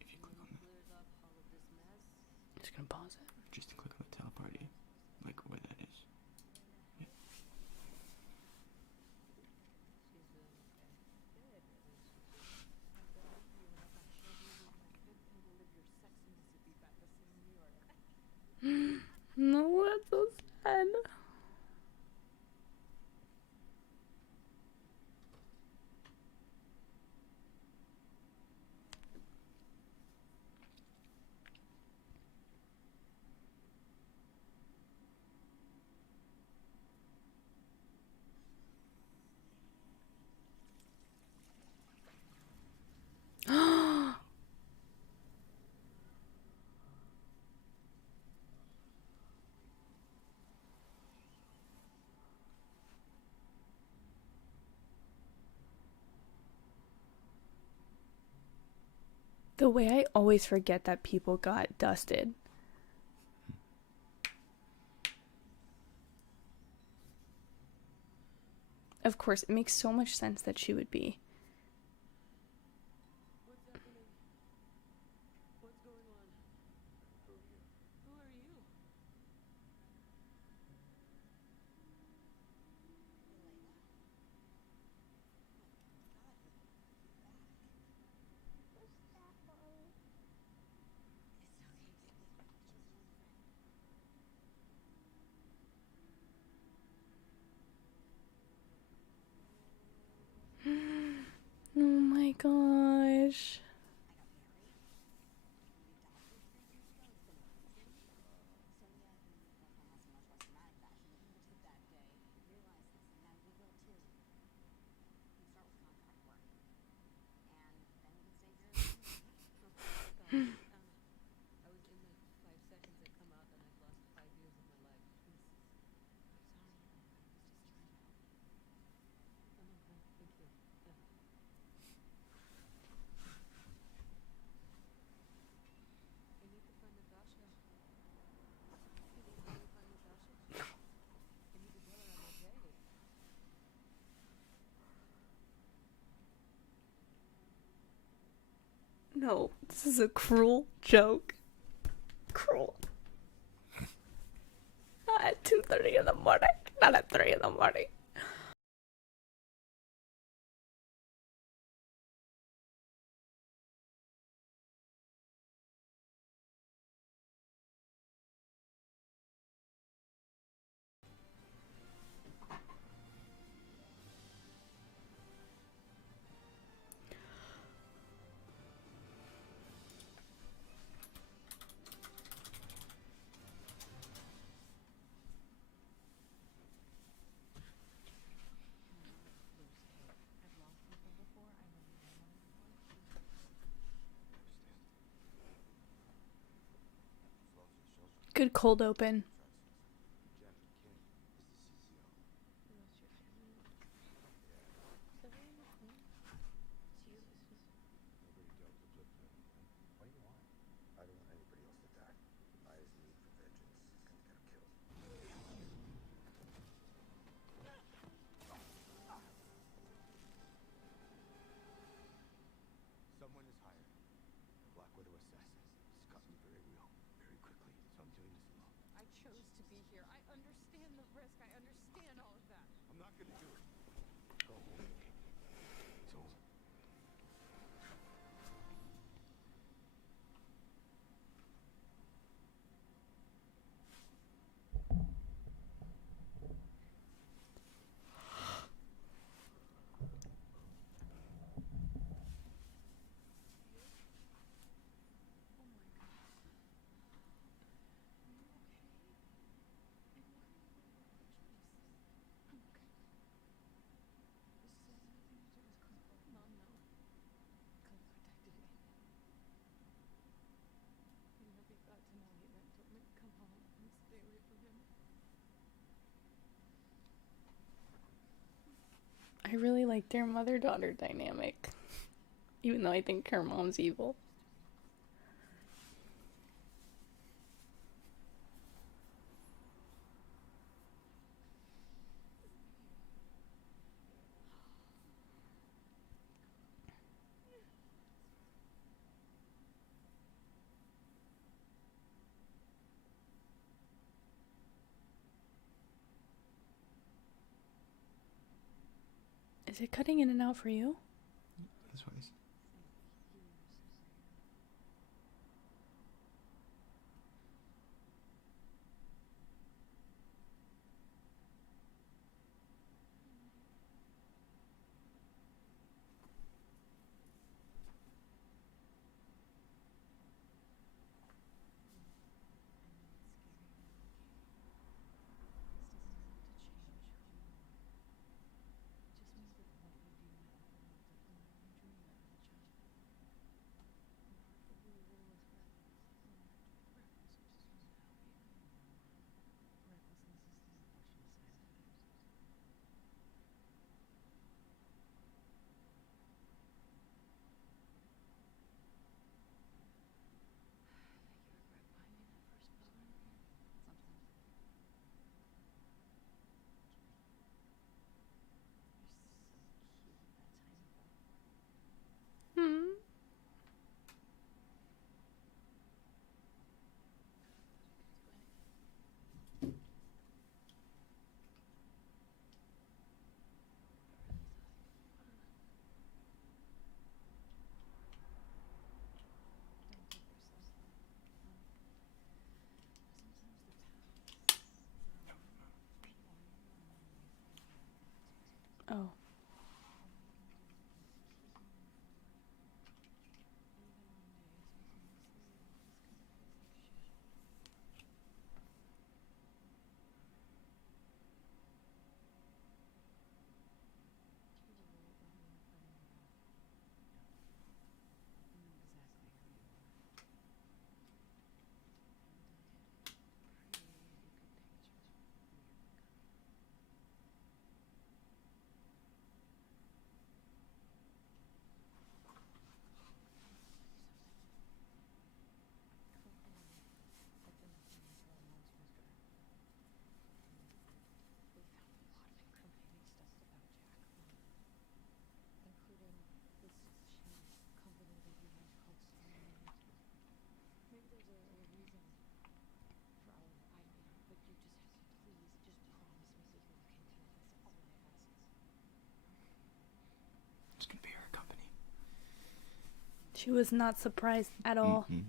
If you click on that, Just gonna pause it. just to click on the teleparty, like where that is. Yeah. No, that's so sad. The way I always forget that people got dusted. Of course, it makes so much sense that she would be. What's happening? What's going on? Who are you? Oh my gosh. I was in like 5 seconds. I come out and I've lost 5 years of my life. Jesus. I'm sorry. I was just trying to help. Oh, no, thank you. Yeah. I need to find Natasha. I need to find Natasha. I need to tell her I'm okay. No, this is a cruel joke. Cruel. Not at 2:30 in the morning. Not at 3 in the morning. Good cold open. Someone is hired. Black Widow assassin. It's gotten very real, very quickly, so I'm doing this alone. I chose to be here. I understand the risk. I understand all of that. I'm not gonna do it. Go home. It's over. Mom, no. Clint protected me. He never got to know me, then told me to come home and stay away from him. I really like their mother-daughter dynamic. Even though I think her mom's evil. Is it cutting in and out for you? This way. Oh. It's gonna be her company. She was not surprised at all. Mm-mm.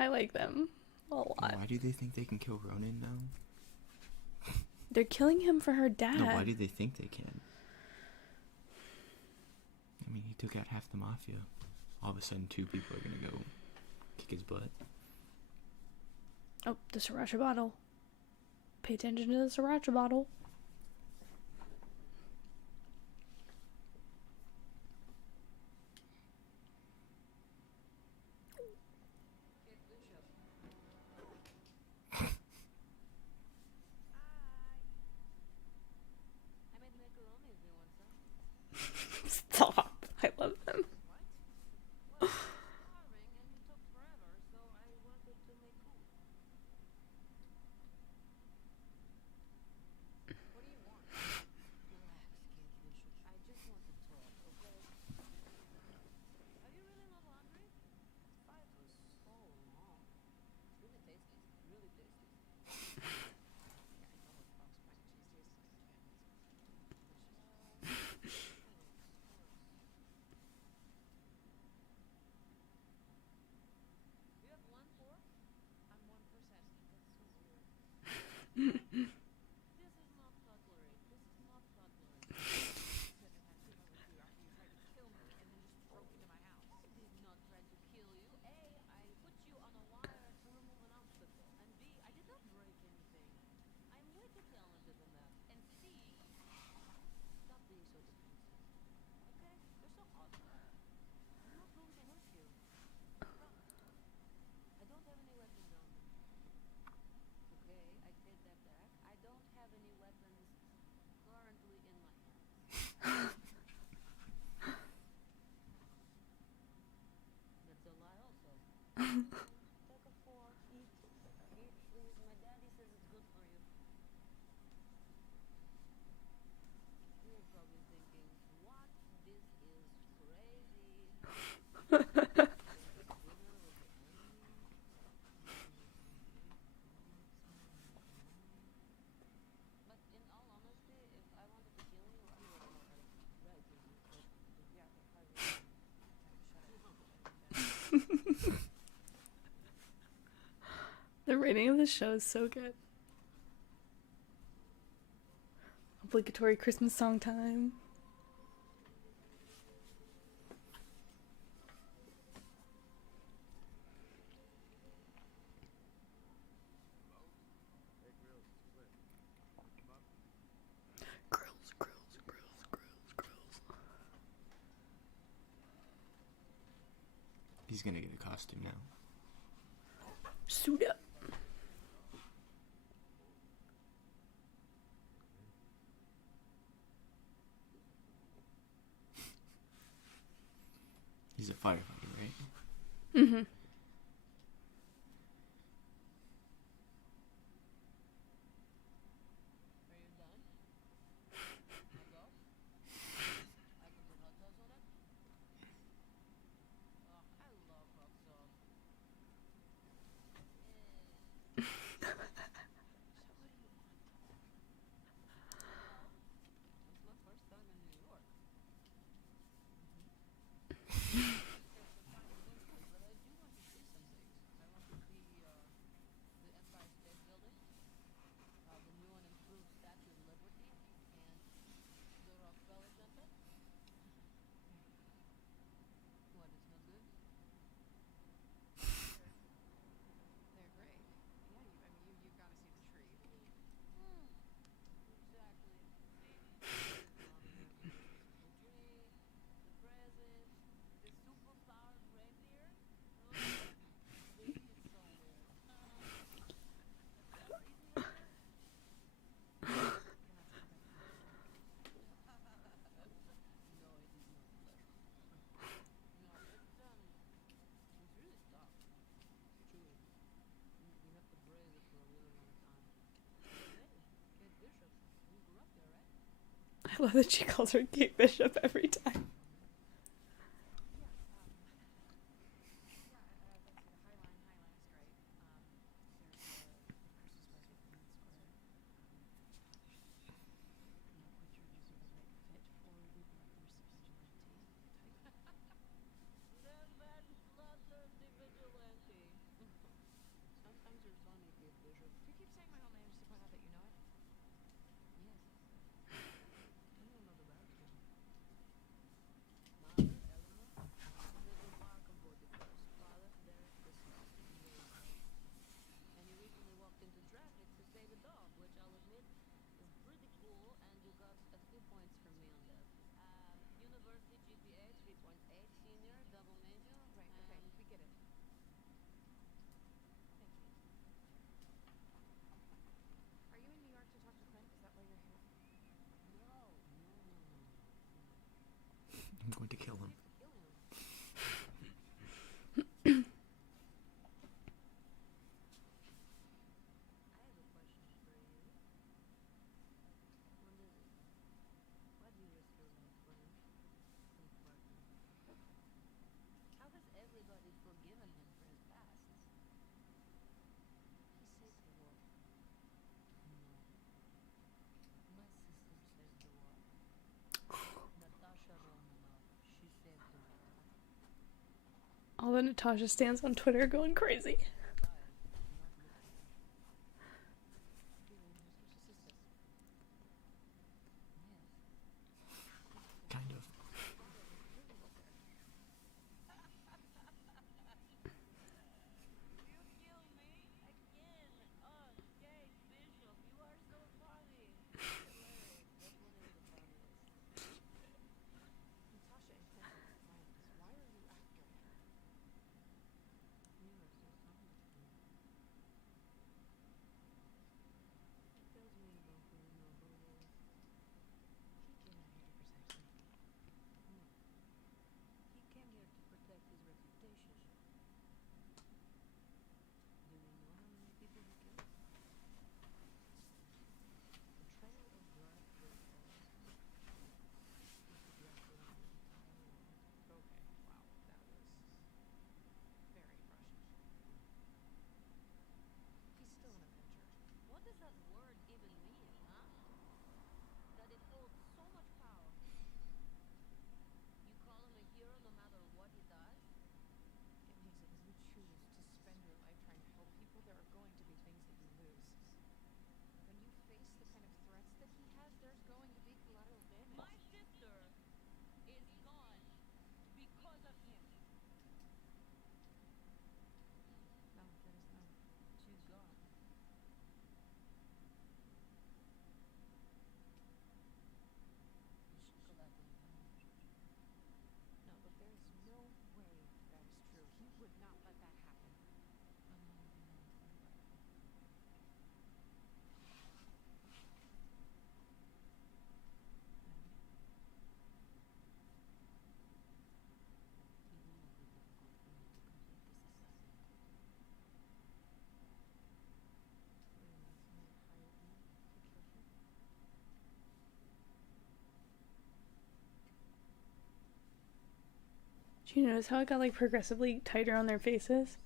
I like them a lot. Why do they think they can kill Ronan now? They're killing him for her dad. No, why do they think they can? I mean, he took out half the mafia. All of a sudden, 2 people are gonna go kick his butt. Oh, the sriracha bottle. Pay attention to the sriracha bottle. I made macaroni if you want some. Stop. I love them. What? Well, I was starving and you took forever, so I wanted to make food. What do you want? Relax, kid. I just want to talk, okay? Are you really not hungry? The fight was so long. It's really tasty. Really tasty. Yeah, I know what Fox mac and cheese tastes like. Yeah, it's delicious. You have 1 pork? I'm 1%. That's so weird. This is not cutlery. This is not cutlery. Said it had dinner with you after you tried to kill me and then just broke into my house. I did not try to kill you. A, I put you on a wire to remove an obstacle. And B, I did not break anything. I'm way too talented than that. And C, stop being so defensive. Okay? You're so awesome. I'm not going to hurt you. I promise. I don't have any weapons on me. Okay, I take that back. I don't have any weapons currently in my hands. That's a lie also. Take a fork, eat. Eat, please. My daddy says it's good for you. You're probably thinking, what? This is crazy. Dinner with the enemy? But in all honesty, if I wanted to kill you, I would have right with you. But yeah, the hard shut up. The rating of the show is so good. Obligatory Christmas song time. Hey, Grills, it's He's gonna get a costume now. Suit up. He's a firefighter, right? Mm-hmm. Are you done? Wanna go? I can put hot sauce on it. Oh, I love hot sauce. So what do you want? Well, it's my first time in New York. But I do want to see some things. I want to see the Empire State Building, the new and improved Statue of Liberty, and the Rockefeller Center. What, it's not good? They're great. Yeah, you gotta see the tree. Exactly. The tree, the presents, the super-powered reindeer. This is so weird. Have you ever eaten reindeer? Cannot talk about that. No, it is not pleasant. No, it's really tough. Chewy. You have to braise it for a really long time. Hey, Kate Bishop, you grew up there, right? I love that she calls her Kate Bishop every time. Yeah, yeah, I'd like to see the High Line. High Line is great. There's a Christmas market in the square. Which reviews are the right fit for the bloodthirsty vigilante type. The man bloodthirsty vigilante. Sometimes you're funny, Kate Bishop. Do you keep saying my whole name just to point out that you know it? Yes. I don't know the rest of them. Mother, Eleanor. There's a Markham boy first. Father, Derek, the scout. And you recently walked into traffic to save a dog, which I'll admit is pretty cool, and you got a few points from me on that. University GPA 3.8, senior, double major. Right, okay, and we get it. Thank you. Are you in New York to talk to Clint? Is that why you're here? No. I'm going to kill him. Kill him. I have a question for you. What is it? Why do you risk your life for him? Clint Barton. How has everybody forgiven him for his past? He saved the war. No. My sister saved the war. Natasha Romanov. She saved the war. All the Natasha stands on Twitter going crazy. Alive, not looking. Feeling his sisters. Yes. Kind of. You kill me again. Oh, Kate Bishop, you are so funny. Hilarious. That one is the funniest. Natasha and Clint are friends. Why are you after him? You are so funny. Did you notice how it got like progressively tighter on their faces?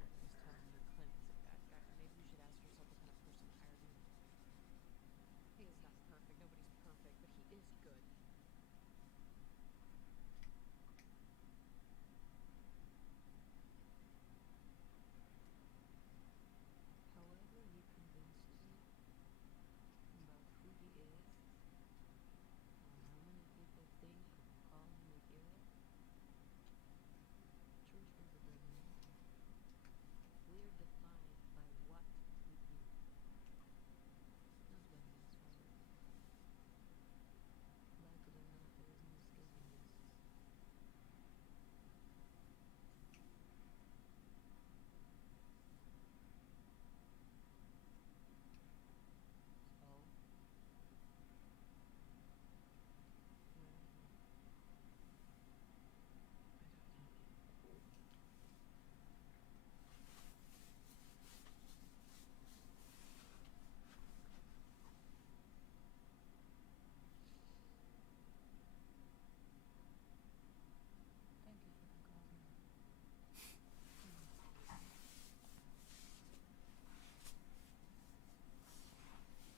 Just telling you Clint is a bad guy. Maybe you should ask yourself what kind of person hired him. He is not perfect. Nobody's perfect, but he is good. However he convinced you about who he is, or how many people think or call him a hero, truth is a dirty matter. We're defined by what we do, not by what's right. Like it or not, there is no escaping this. So, where are you? I don't know. Thank you for the coffee.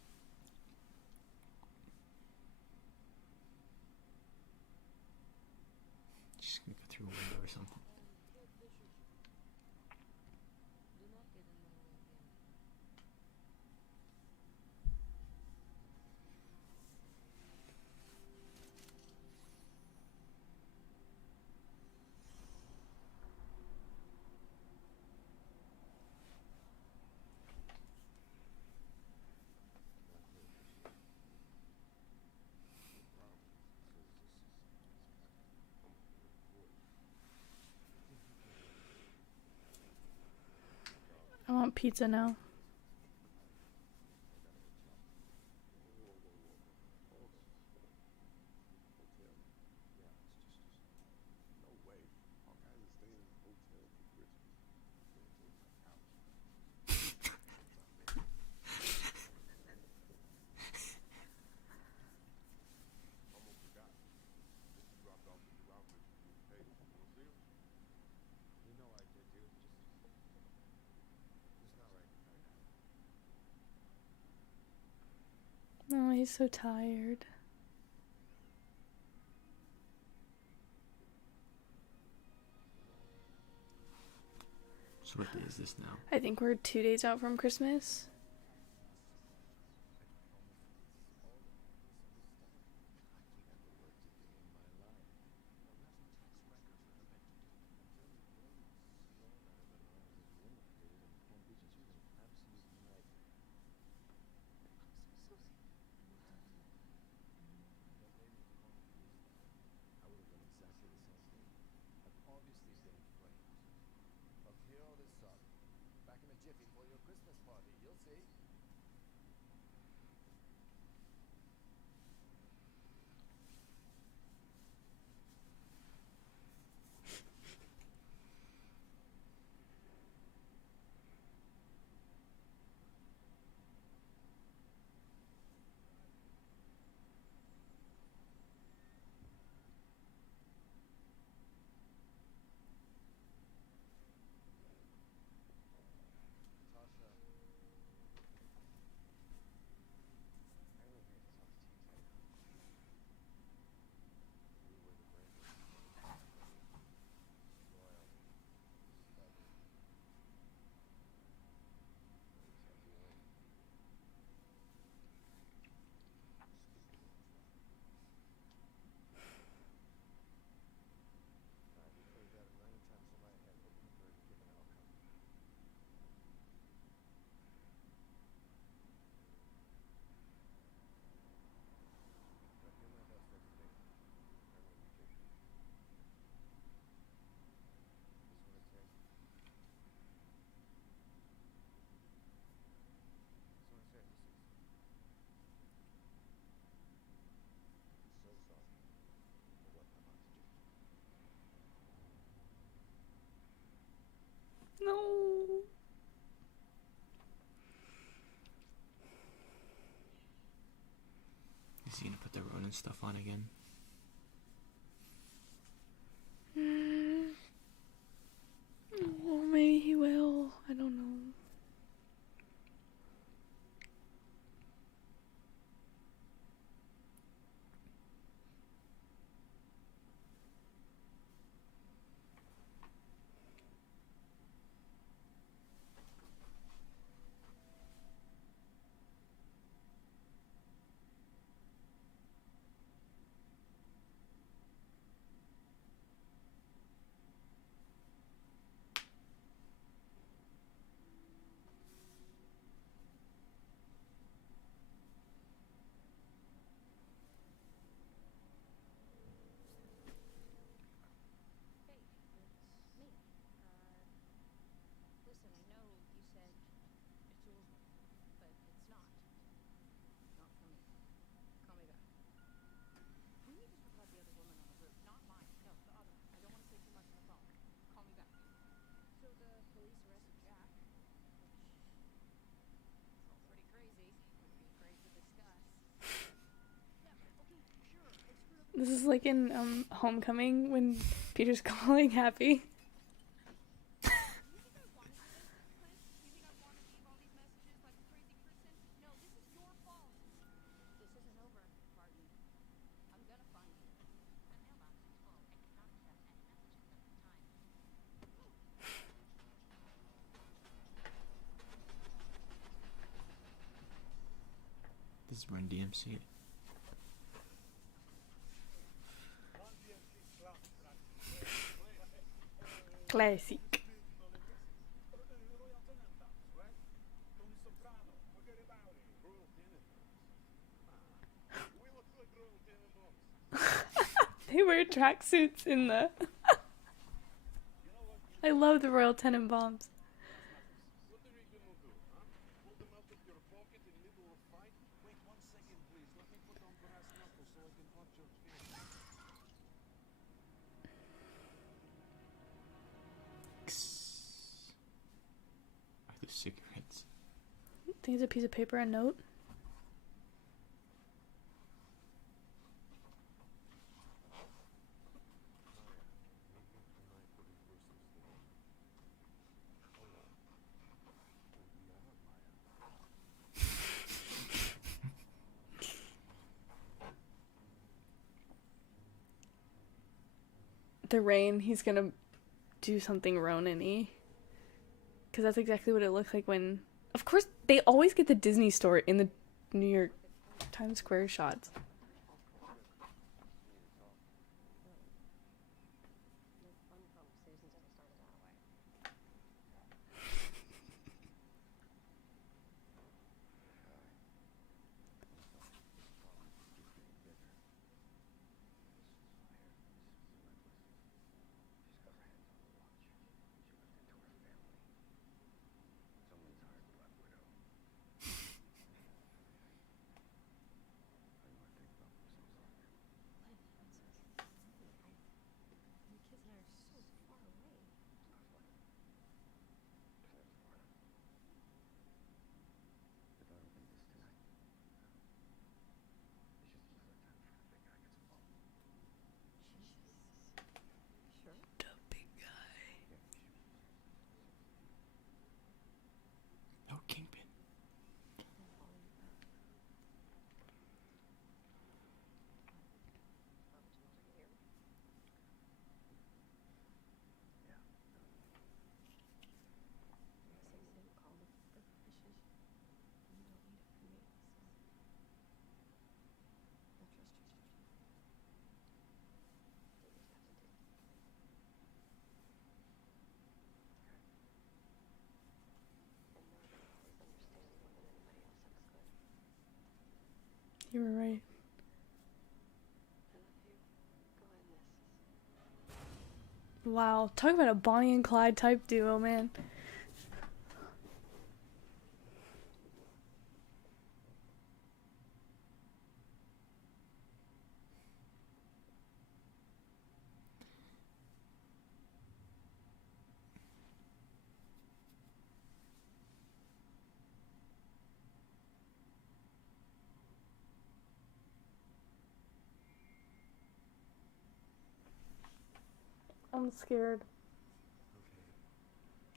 Just gonna go through a window or something. Good dishes. Do not get in my way again. I want pizza now. No way. Hawkeye is staying in a hotel for Christmas. Gonna take my couch. Almost forgot. Just dropped off the new outfits for you. Hey, you wanna see them? You know I did, dude. Just not right now. Oh, he's so tired. So what day is this now? I think we're 2 days out from Christmas. I would have done exactly the same thing. I've obviously been framed. I'll clear all this up. Back in a jiffy for your Christmas party. You'll see. Tasha. I really need to talk to you right now. You were the bravest. Loyal. Stubborn. You kept you in. I've replayed that a million times in my head, hoping for a different outcome. I do my best every day. I know you do. Just want to say. Just want to say this is. I'm so sorry for what I'm about to do. No. Is he gonna put the Ronin stuff on again? This is like in Homecoming when Peter's calling Happy. You think I wanted to this, Clint? You think I want to leave all these messages like a crazy person? No, this is your fault. This isn't over, Barton. I'm gonna find you. The mailbox is full and cannot accept any messages at this time. This is Run DMC. Classic. They wear tracksuits in the. I love the Royal Tenenbaums. What are you gonna do, huh? Pull them out of your pocket in the middle of fight? Wait 1 second, please. Let me put on brass knuckles so I can punch your face. Are those cigarettes? I think it's a piece of paper and note. The rain, he's gonna do something Ronan-y. Because that's exactly what it looked like when... Of course, they always get the Disney store in the New York Times Square shots. No fun conversations ever started that way. The kids and I are so far away. Sure. The big guy. No Kingpin. You were right. Wow, talk about a Bonnie and Clyde type duo, man. I'm scared.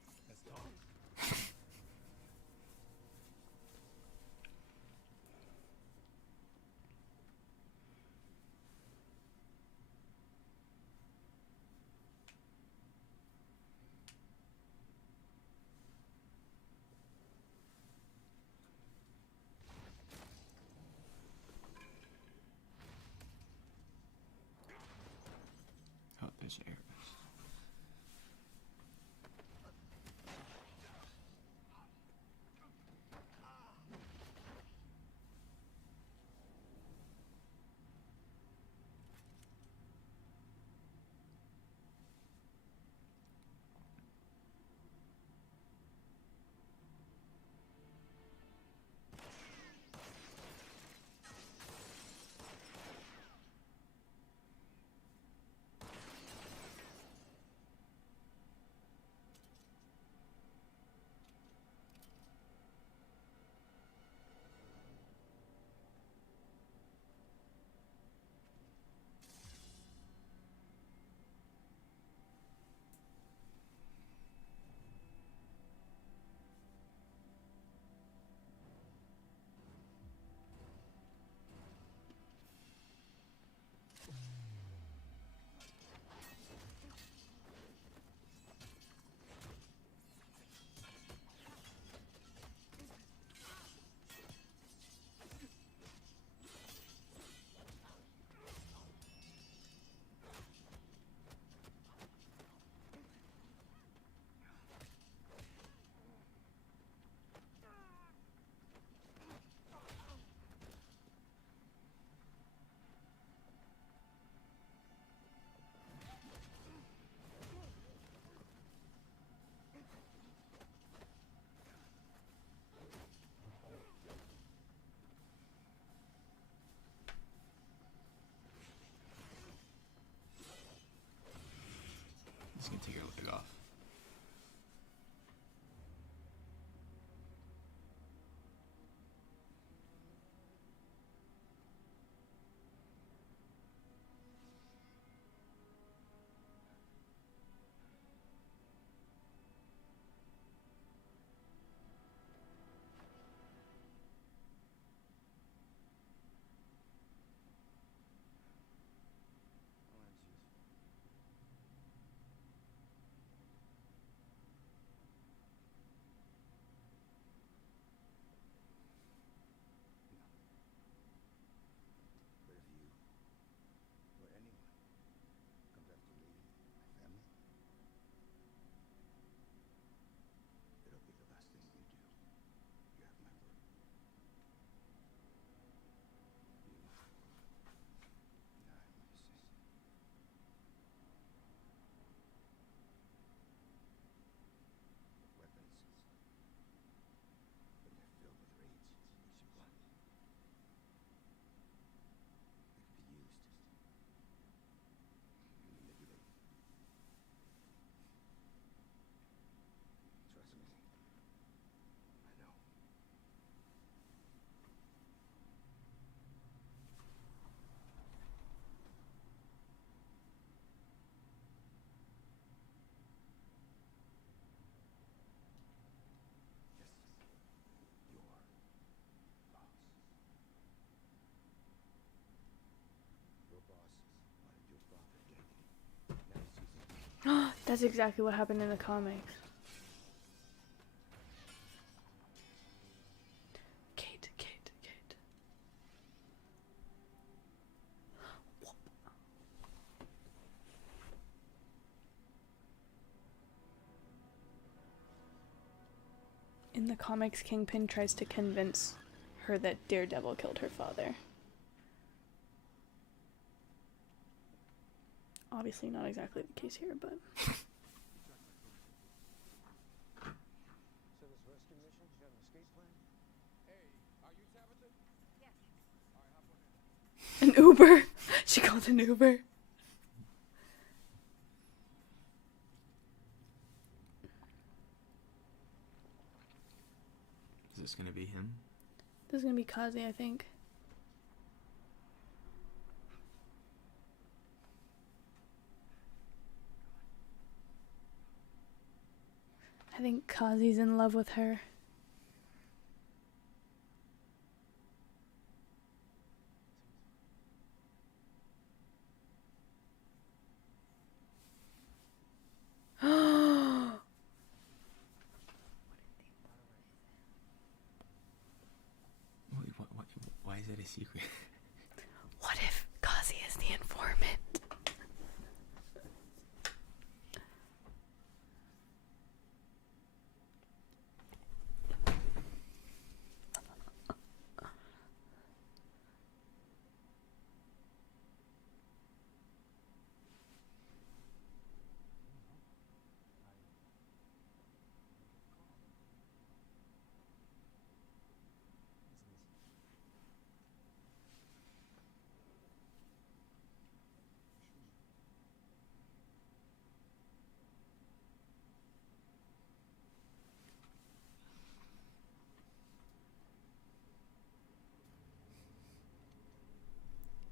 Let's talk. Oh, there's Eris. He's gonna take her leg off. But if you or anyone comes after me and my family, it'll be the last thing you do. You have my word. You and I, what do you say? Weapons, when they're filled with rage, makes you blunt. They could be used and manipulated. Trust me, I know. Yes, your boss. Your boss wanted your father dead. Now he's using you. That's exactly what happened in the comics. Kate. In the comics, Kingpin tries to convince her that Daredevil killed her father. Obviously not exactly the case here, but... So this rescue mission, you got an escape plan? Hey, are you Tabitha? Yes. All right, hop on in. An Uber? She called an Uber. Is this gonna be him? This is gonna be Kazi, I think. I think Kazi's in love with her. Why is that a secret? What if Kazi is the informant?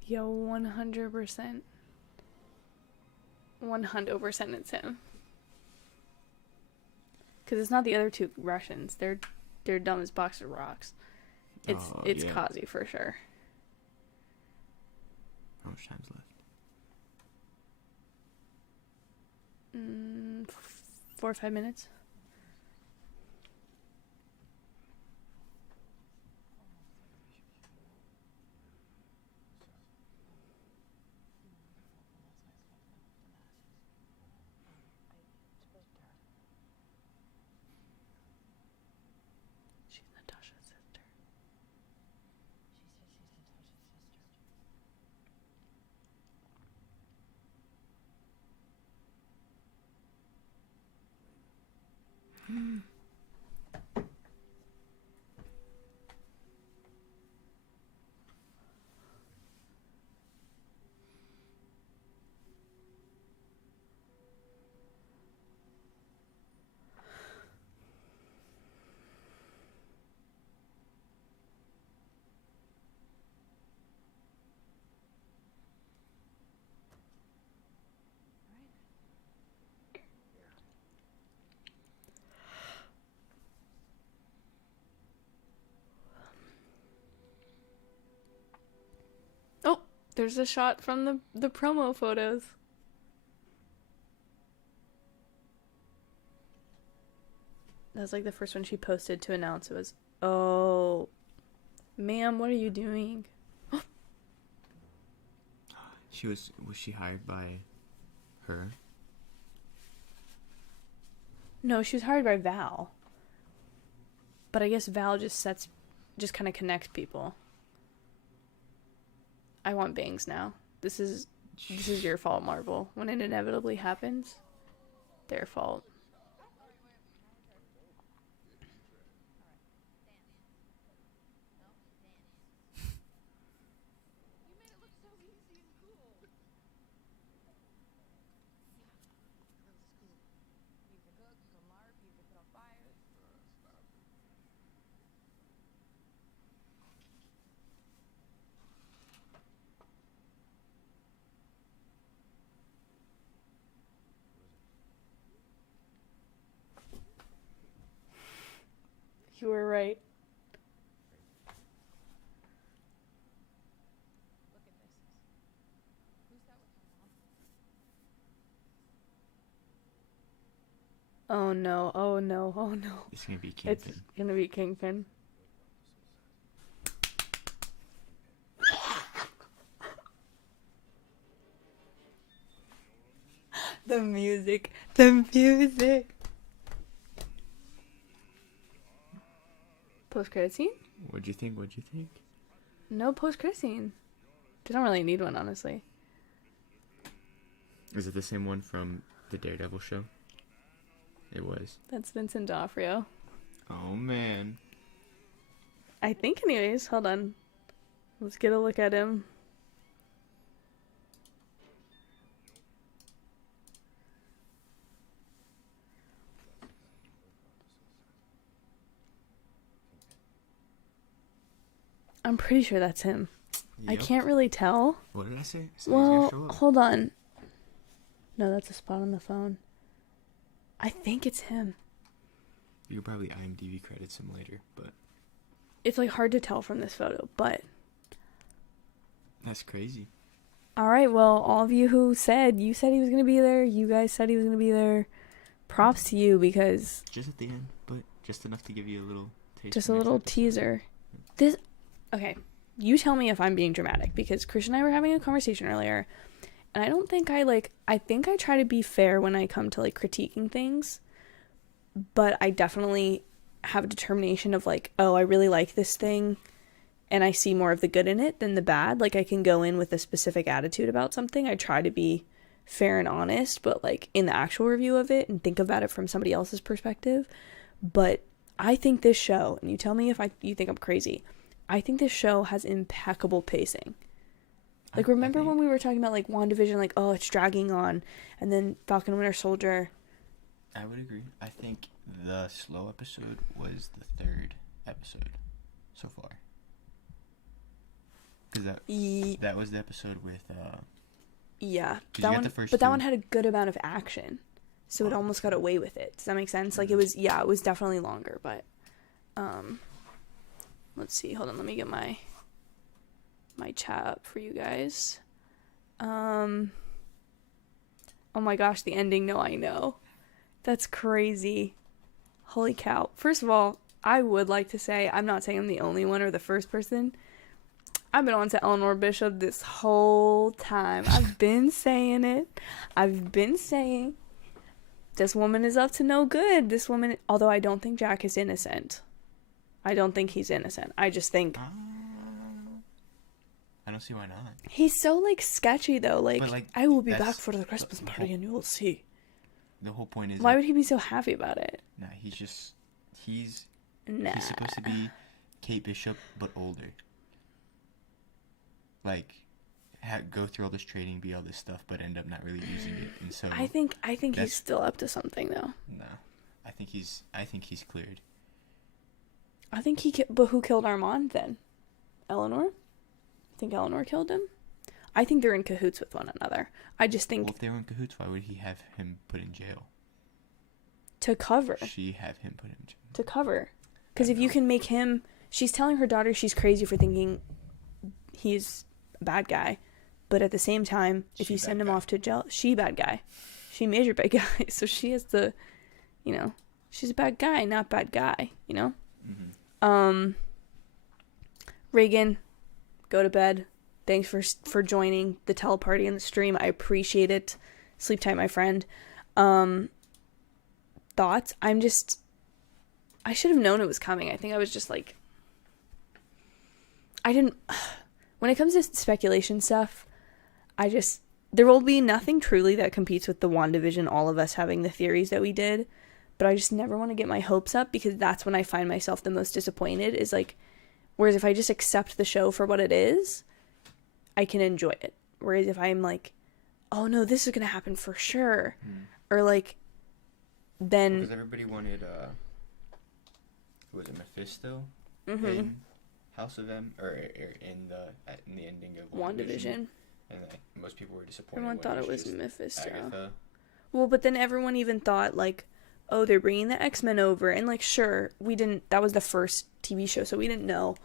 Yo, 100%. 100% it's him. Because it's not the other two Russians. They're dumb as box of rocks. It's Yeah. Kazi for sure. How much time's left? 4 or 5 minutes. She's Natasha's sister. There's a shot from the promo photos. That's like the first one she posted to announce it was, oh, ma'am, what are you doing? Was she hired by her? No, she was hired by Val. But I guess Val just kind of connects people. I want bangs now. This is your fault, Marvel. When it inevitably happens, their fault. You made it look so easy and cool. Yeah. This is cool. You can cook, you can larp, you can put out fires. You were right. Look at this. Who's that with my mom? Oh no, oh no, oh no. It's gonna be It's Kingpin. gonna be Kingpin. The music. Post-credit scene? What'd you think? No post-credit scene. They don't really need one, honestly. Is it the same one from the Daredevil show? It was. That's Vincent D'Onofrio. Oh man. I think, anyways. Hold on. Let's get a look at him. I'm pretty sure that's him. I Yep. can't really tell. What did I say? Well, hold on. No, that's a spot on the phone. I think it's him. You could probably IMDb credits him later, but It's like hard to tell from this photo, but that's crazy. all right. Well, all of you who said he was gonna be there, you guys said he was gonna be there. Props to you because Just at the end, but just enough to give you a little taste. just for a next little episode. teaser. Okay, you tell me if I'm being dramatic because Chris and I were having a conversation earlier, and I don't think I think I try to be fair when I come to like critiquing things, but I definitely have a determination of like, oh, I really like this thing and I see more of the good in it than the bad. Like I can go in with a specific attitude about something. I try to be fair and honest, but like in the actual review of it and think about it from somebody else's perspective. But I think this show, and you tell me if you think I'm crazy, I think this show has impeccable pacing. Like, remember when we were talking about, like, WandaVision, like, oh, it's dragging on, and then Falcon and Winter Soldier? I would agree. I think the slow episode was the third episode so far. Because that was the episode with, Yeah, 'cause that you got one, the first but that two. one had a good amount of action, so it almost got away with it. Does that make sense? Like, it was definitely longer, but, let's see, hold on, let me get my chat up for you guys. Oh my gosh, the ending, no, I know. That's crazy. Holy cow. First of all, I would like to say, I'm not saying I'm the only one or the first person. I've been on to Eleanor Bishop this whole time. I've been saying it. I've been saying this woman is up to no good. This woman, although I don't think Jack is innocent. I don't think he's innocent. I just think I don't see why not. he's so, like, sketchy, though. Like, But, like, I will be that's back for the Christmas the party whole- and you will see. The whole point is... Why would he be so happy about it? Nah, he's Nah. He's supposed to be Kate Bishop, but older. Like, go through all this training, be all this stuff, but end up not really using it. And so I think he's that's- still up to something, though. nah, I think he's cleared. I think but who killed Armand then? Eleanor? I think Eleanor killed him. I think they're in cahoots with one another. I just think Well, if they were in cahoots, why would he have him put in jail? to cover. She have him put in jail. To cover. Because I if you know. can make him... She's telling her daughter she's crazy for thinking he's a bad guy. But at the same time, if She you bad send him guy. off to jail, she bad guy. She major bad guy. So she has the, you know, she's a bad guy, not bad guy, you know? Mm-hmm. Reagan, go to bed. Thanks for joining the teleparty and the stream. I appreciate it. Sleep tight, my friend. Thoughts? I should have known it was coming. I think I was just like, when it comes to speculation stuff, there will be nothing truly that competes with the WandaVision, all of us having the theories that we did, but I just never want to get my hopes up, because that's when I find myself the most disappointed, is like, whereas if I just accept the show for what it is, I can enjoy it. Whereas if I'm like, oh no, this is going to happen for sure, or like, then... Because everybody wanted, was it Mephisto? Mm-hmm. In House of M, or in the ending of WandaVision. And most people were disappointed. Everyone when thought it was just Mephisto. Agatha. Well, but then everyone even thought, like, oh, they're bringing the X-Men over. And, like, sure, that was the first TV show, so we didn't know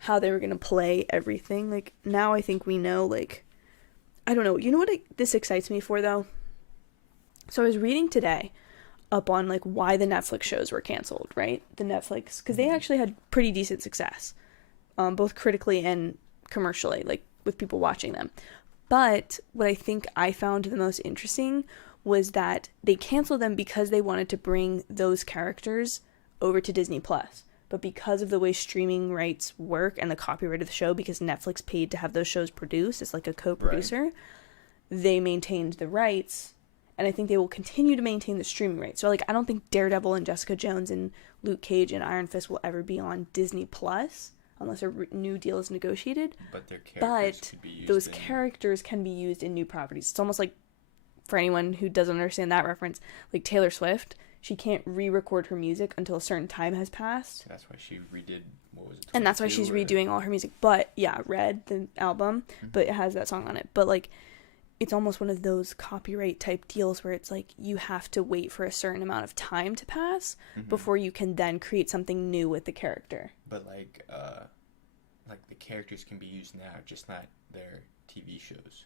how they were going to play everything. Like, now I think we know, like, I don't know. You know what this excites me for, though? So I was reading today up on, like, why the Netflix shows were canceled, right? The Netflix, because they actually had pretty decent success, both critically and commercially, like, with people watching them. But what I think I found the most interesting was that they canceled them because they wanted to bring those characters over to Disney Plus. But because of the way streaming rights work and the copyright of the show, because Netflix paid to have those shows produced as like a co-producer, they maintained the rights, and I think they will continue to maintain the streaming rights. So like, I don't think Daredevil and Jessica Jones and Luke Cage and Iron Fist will ever be on Disney Plus unless a new deal is negotiated. But their characters could be used those characters can be used in new properties. It's almost like, for anyone who doesn't understand that reference, like Taylor Swift, she can't re-record her music until a certain time has passed. That's why she redid, what was it? And that's why she's redoing all her music. But yeah, Red, the album, but it has that song on it. But like, it's almost one of those copyright type deals where it's like you have to wait for a certain amount of time to pass before you can then create something new with the character. But like the characters can be used now, just not their TV shows.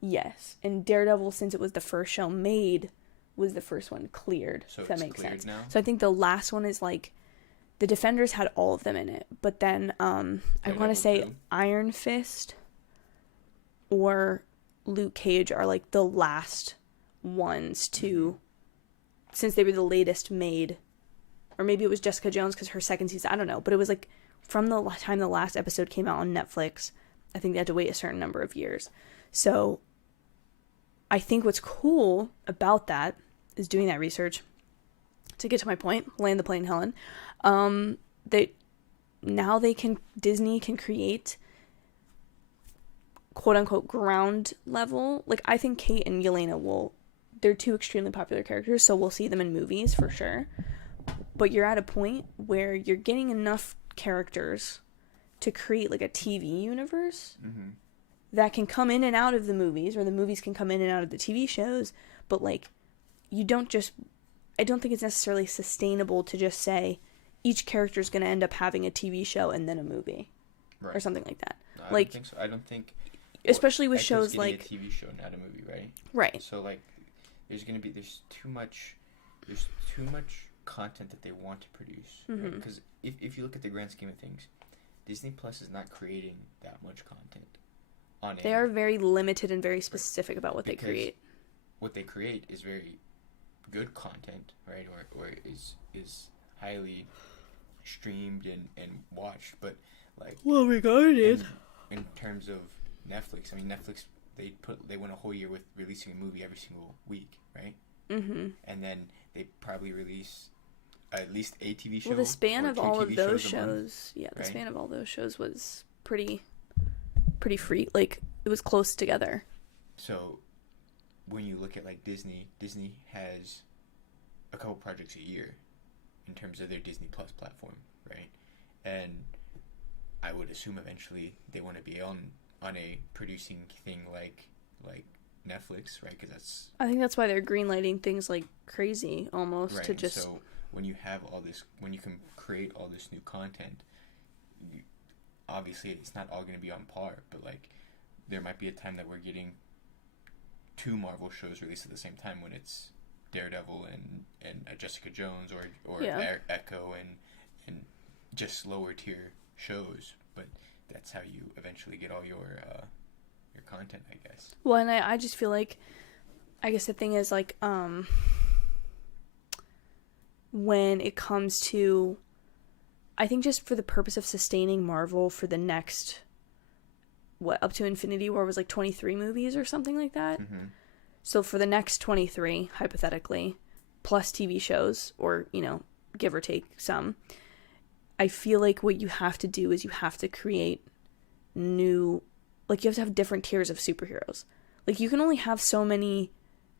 Yes, and Daredevil, since it was the first show made, was the first one cleared. So if that it's makes cleared sense. now? So I think the last one is like, the Defenders had all of them in it, but then I want to Daredevil say too? Iron Fist or Luke Cage are like the last ones to, since they were the latest made, or maybe it was Jessica Jones because her second season, I don't know, but it was like from the time the last episode came out on Netflix, I think they had to wait a certain number of years. So I think what's cool about that is doing that research, to get to my point, land the plane, Helen, that now Disney can create quote unquote ground level. Like, I think Kate and Yelena they're two extremely popular characters, so we'll see them in movies for sure. But you're at a point where you're getting enough characters to create like a TV universe that can come in and out of the movies, or the movies can come in and out of the TV shows, but like, I don't think it's necessarily sustainable to just say each character is going to end up having a TV show and then a movie, or something like that. No, I like, don't think so. I don't think, especially with Echo's shows getting like a TV show, not a movie, right? Right. So like, there's too much content that they want to produce. Because if you look at the grand scheme of things, Disney Plus is not creating that much content. They are very limited and very specific about what they create. What they create is very good content, right? Or is highly streamed and watched, but like, well regarded. In terms of Netflix, I mean, Netflix, they went a whole year with releasing a movie every single week, right? And then they probably release at least a TV show. Well, the span of all of those shows, right? Span of all those shows was pretty free. Like, it was close together. So when you look at like Disney has a couple projects a year in terms of their Disney Plus platform, right? And I would assume eventually they want to be on a producing thing like Netflix, right? Because I think that's why they're greenlighting things like crazy, almost, right. to just. So when you have all this, when you can create all this new content, obviously it's not all going to be on par, but like there might be a time that we're getting 2 Marvel shows released at the same time when it's Daredevil and Jessica Jones or Yeah. Echo and just lower tier shows, but that's how you eventually get all your content, I guess. Well, and I just feel like, I guess the thing is, like, when it comes to, I think just for the purpose of sustaining Marvel for the next, up to Infinity War was like 23 movies or something like that. Mm-hmm. So for the next 23, hypothetically, plus TV shows, or, give or take some, I feel like what you have to do is you have to create new, like, you have to have different tiers of superheroes. Like, you can only have so many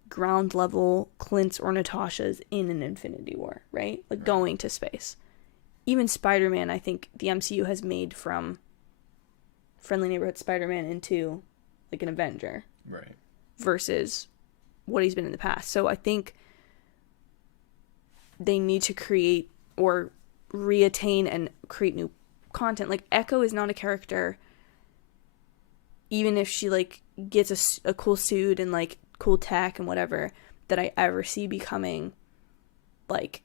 ground level Clints or Natashas in an Infinity War, right? Like, Right. going to space. Even Spider-Man, I think the MCU has made from Friendly Neighborhood Spider-Man into, like, an Avenger. Right. Versus what he's been in the past. So I think they need to create or reattain and create new content. Like, Echo is not a character, even if she, like, gets a cool suit and, like, cool tech and whatever, that I ever see becoming, like,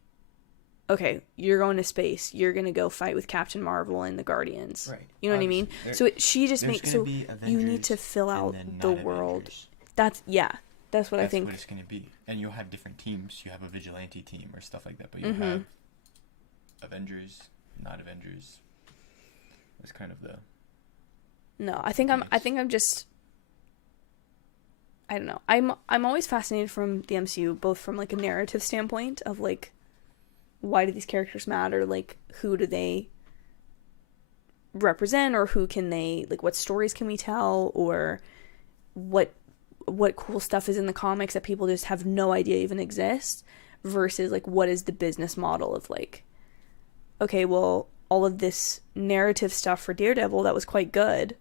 okay, you're going to space, you're gonna go fight with Captain Marvel and the Guardians. Right. You know what I mean? Obviously, So she just there's makes, gonna so be you need Avengers to fill and out then the not world. Avengers. That's what I That's think. what it's going to be. And you'll have different teams. You have a vigilante team or stuff like that, but you'll Mm-hmm. have Avengers, not Avengers. That's kind of the... No, I think I'm just, I don't know. I'm always fascinated from the MCU, both from, like, a narrative standpoint of, like, why do these characters matter? Like, who do they represent, or who can they, like, what stories can we tell, or what cool stuff is in the comics that people just have no idea even exists, versus, like, what is the business model of, like, okay, well, all of this narrative stuff for Daredevil that was quite good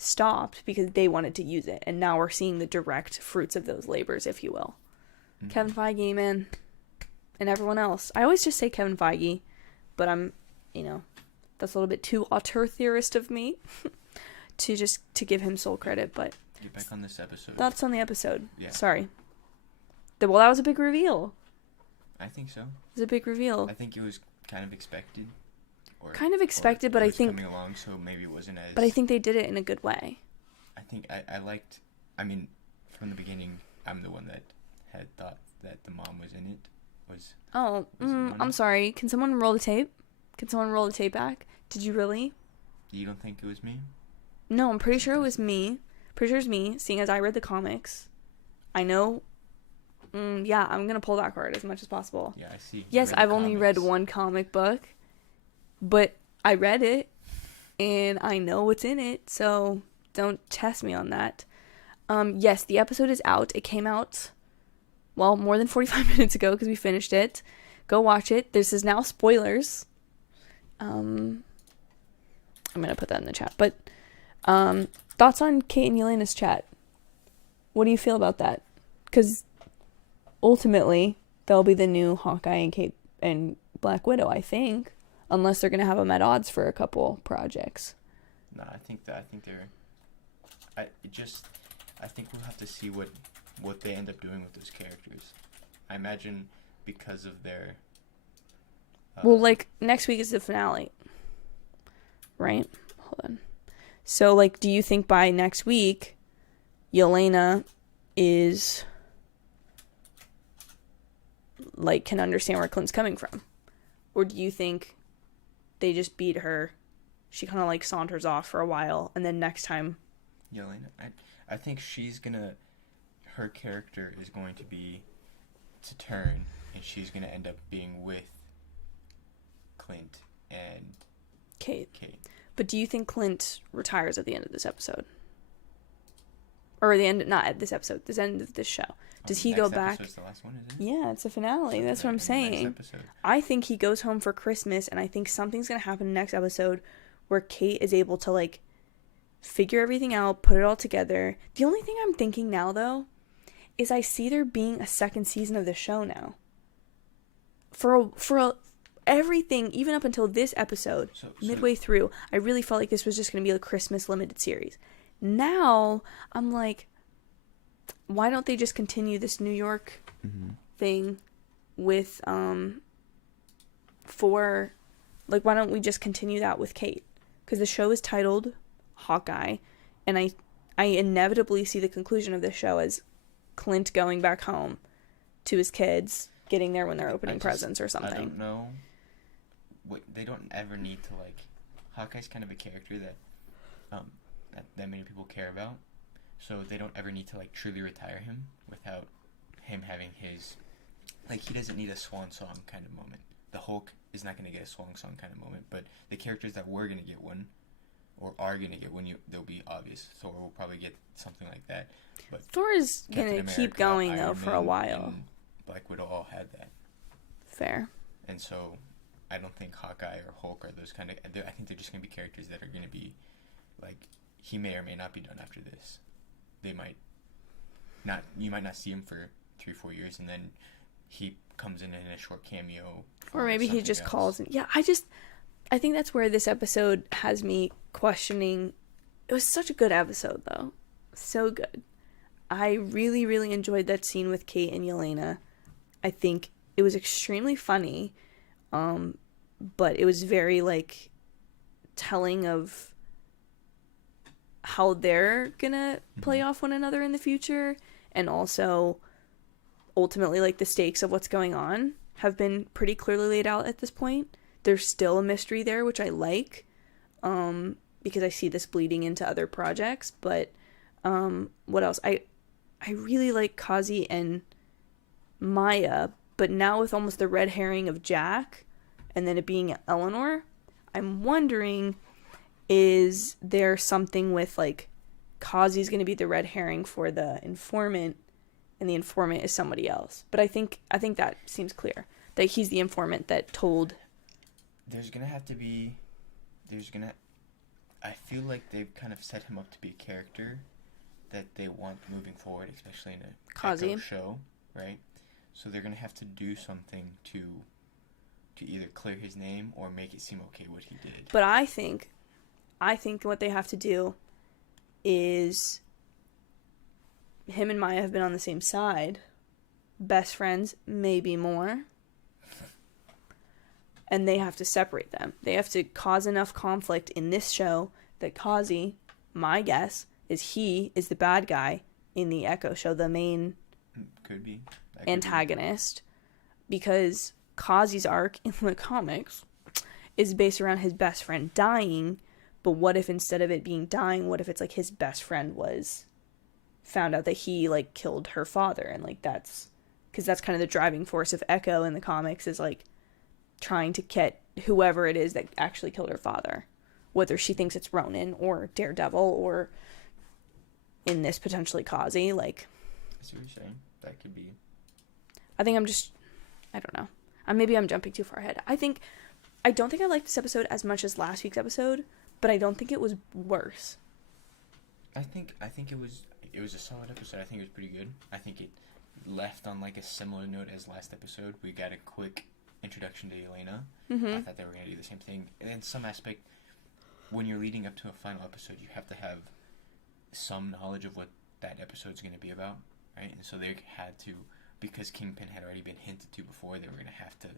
stopped because they wanted to use it, and now we're seeing the direct fruits of those labors, if you will. Mhm. Kevin Feige, man, and everyone else. I always just say Kevin Feige, but I'm, that's a little bit too auteur theorist of me to give him sole credit, but Get back on this episode. thoughts on the episode. Yeah. Sorry. Well, that was a big reveal. I think so. It was a big reveal. I think it was kind of expected. Kind of expected, but it I was think... coming along, so maybe it wasn't as... But I think they did it in a good way. I think I liked... I mean, from the beginning, I'm the one that had thought that the mom was in it. Oh, I'm sorry. Can someone roll the tape? Can someone roll the tape back? Did you really? You don't think it was me? No, I'm pretty sure it was me. Pretty sure it was me, seeing as I read the comics. I know. Yeah, I'm going to pull that card as much as possible. Yeah, I see. You Yes, read the I've only read comics. one comic book, but I read it, and I know what's in it, so don't test me on that. Yes, the episode is out. It came out, well, more than 45 minutes ago, because we finished it. Go watch it. This is now spoilers. I'm going to put that in the chat. But thoughts on Kate and Yelena's chat? What do you feel about that? Because ultimately, they'll be the new Hawkeye and Kate and Black Widow, I think. Unless they're going to have them at odds for a couple projects. No, I think they're... I think we'll have to see what they end up doing with those characters. I imagine because of their... Well, like, next week is the finale. Right? Hold on. So, like, do you think by next week, Yelena is... like, can understand where Clint's coming from? Or do you think they just beat her, she kind of, like, saunters off for a while, and then next time... Yelena, I think she's gonna... Her character is going to be to turn, and she's gonna end up being with Clint and Kate. Kate. But do you think Clint retires at the end of this episode? Or the end, not at this episode, this end of this show. Does he go Next back? episode's the last one, isn't it? Yeah, it's a finale. That's what I'm In the next saying. episode. I think he goes home for Christmas, and I think something's going to happen next episode where Kate is able to, like, figure everything out, put it all together. The only thing I'm thinking now, though, is I see there being a second season of the show now. Everything, even up until this episode, So- midway through, I really felt like this was just going to be a Christmas limited series. Now I'm like, why don't they just continue this New York thing with for like, why don't we just continue that with Kate? Because the show is titled Hawkeye, and I inevitably see the conclusion of this show as Clint going back home to his kids, getting there when they're opening presents or something. I don't know. They don't ever need to, like, Hawkeye's kind of a character that that many people care about, so they don't ever need to, like, truly retire him without him having his, like, he doesn't need a swan song kind of moment. The Hulk is not going to get a swan song kind of moment, but the characters that were going to get one, or are going to get one, they'll be obvious. Thor will probably get something like that. But Thor is going to keep going, though, for a while. And Black Widow all had that. Fair. And so I don't think Hawkeye or Hulk are those kind of... I think they're just going to be characters that are going to be, like, he may or may not be done after this. They might not... You might not see him for 3-4 years, and then he comes in a short cameo. Or maybe he just calls... Yeah, I think that's where this episode has me questioning. It was such a good episode, though. So good. I really, really enjoyed that scene with Kate and Yelena. I think it was extremely funny, but it was very, like, telling of how they're gonna play off one another in the future, and also, ultimately, like, the stakes of what's going on have been pretty clearly laid out at this point. There's still a mystery there, which I like, because I see this bleeding into other projects. But what else? I really like Kazi and Maya, but now with almost the red herring of Jack, and then it being Eleanor, I'm wondering, is there something with, like, Kazi's going to be the red herring for the informant, and the informant is somebody else. But I think that seems clear, that he's the informant that told... There's going to have to be... I feel like they've kind of set him up to be a character that they want moving forward, especially in a Kazi Echo show, right? So they're going to have to do something to either clear his name or make it seem okay what he did. But I think what they have to do is... Him and Maya have been on the same side. Best friends, maybe more. And they have to separate them. They have to cause enough conflict in this show that Kazi, my guess, is he is the bad guy in the Echo show, the main Could be. antagonist. Because Kazi's arc in the comics is based around his best friend dying, but what if instead of it being dying, what if it's like his best friend found out that he, like, killed her father, and, like, that's... Because that's kind of the driving force of Echo in the comics, is, like, trying to get whoever it is that actually killed her father. Whether she thinks it's Ronan or Daredevil or, in this, potentially Kazi. Like, I see what you're saying. That could be. I think I don't know. Maybe I'm jumping too far ahead. I don't think I liked this episode as much as last week's episode, but I don't think it was worse. I think it was a solid episode. I think it was pretty good. I think it left on, like, a similar note as last episode. We got a quick introduction to Elena. I thought they were going to do the same thing. And in some aspect, when you're leading up to a final episode, you have to have some knowledge of what that episode's going to be about, right? And so they had to, because Kingpin had already been hinted to before, they were going to have to,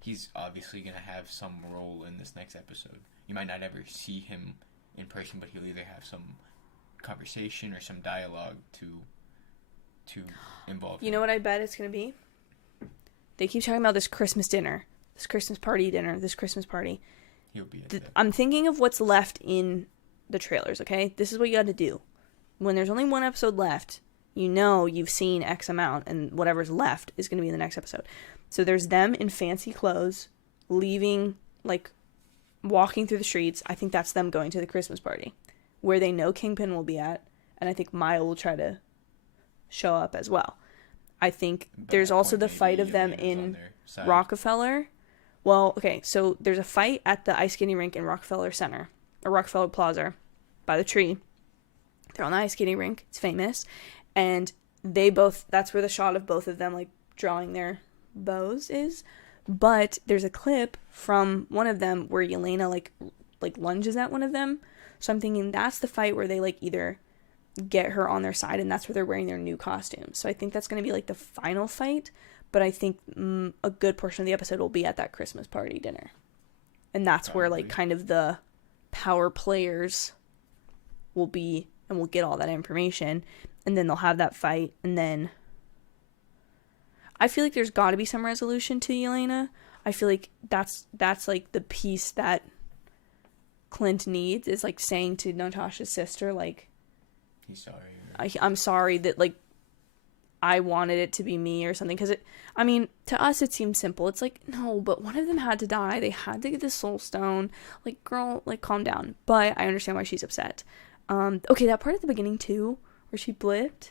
he's obviously going to have some role in this next episode. You might not ever see him in person, but he'll either have some conversation or some dialogue to involve him. You know what I bet it's going to be? They keep talking about this Christmas dinner, this Christmas party. He'll be at that. I'm thinking of what's left in the trailers, okay? This is what you got to do. When there's only one episode left, you know you've seen X amount, and whatever's left is going to be in the next episode. So there's them in fancy clothes, leaving, like, walking through the streets. I think that's them going to the Christmas party, where they know Kingpin will be at, and I think Maya will try to show up as well. I think there's also the fight of them in Rockefeller. Well, okay, so there's a fight at the ice skating rink in Rockefeller Center, or Rockefeller Plaza, by the tree. They're on the ice skating rink. It's famous. And that's where the shot of both of them, like, drawing their bows is. But there's a clip from one of them where Yelena, like lunges at one of them. So I'm thinking that's the fight where they like either get her on their side, and that's where they're wearing their new costumes. So I think that's going to be like the final fight, but I think a good portion of the episode will be at that Christmas party dinner. And that's where like kind of the power players will be, and we'll get all that information, and then they'll have that fight, and then I feel like there's got to be some resolution to Yelena. I feel like that's like the piece that Clint needs, is like saying to Natasha's sister, like, He's sorry. I'm sorry that like I wanted it to be me or something, because I mean, to us it seems simple. It's like, no, but one of them had to die. They had to get the soul stone. Like, girl, like, calm down. But I understand why she's upset. Okay, that part at the beginning too, where she blipped,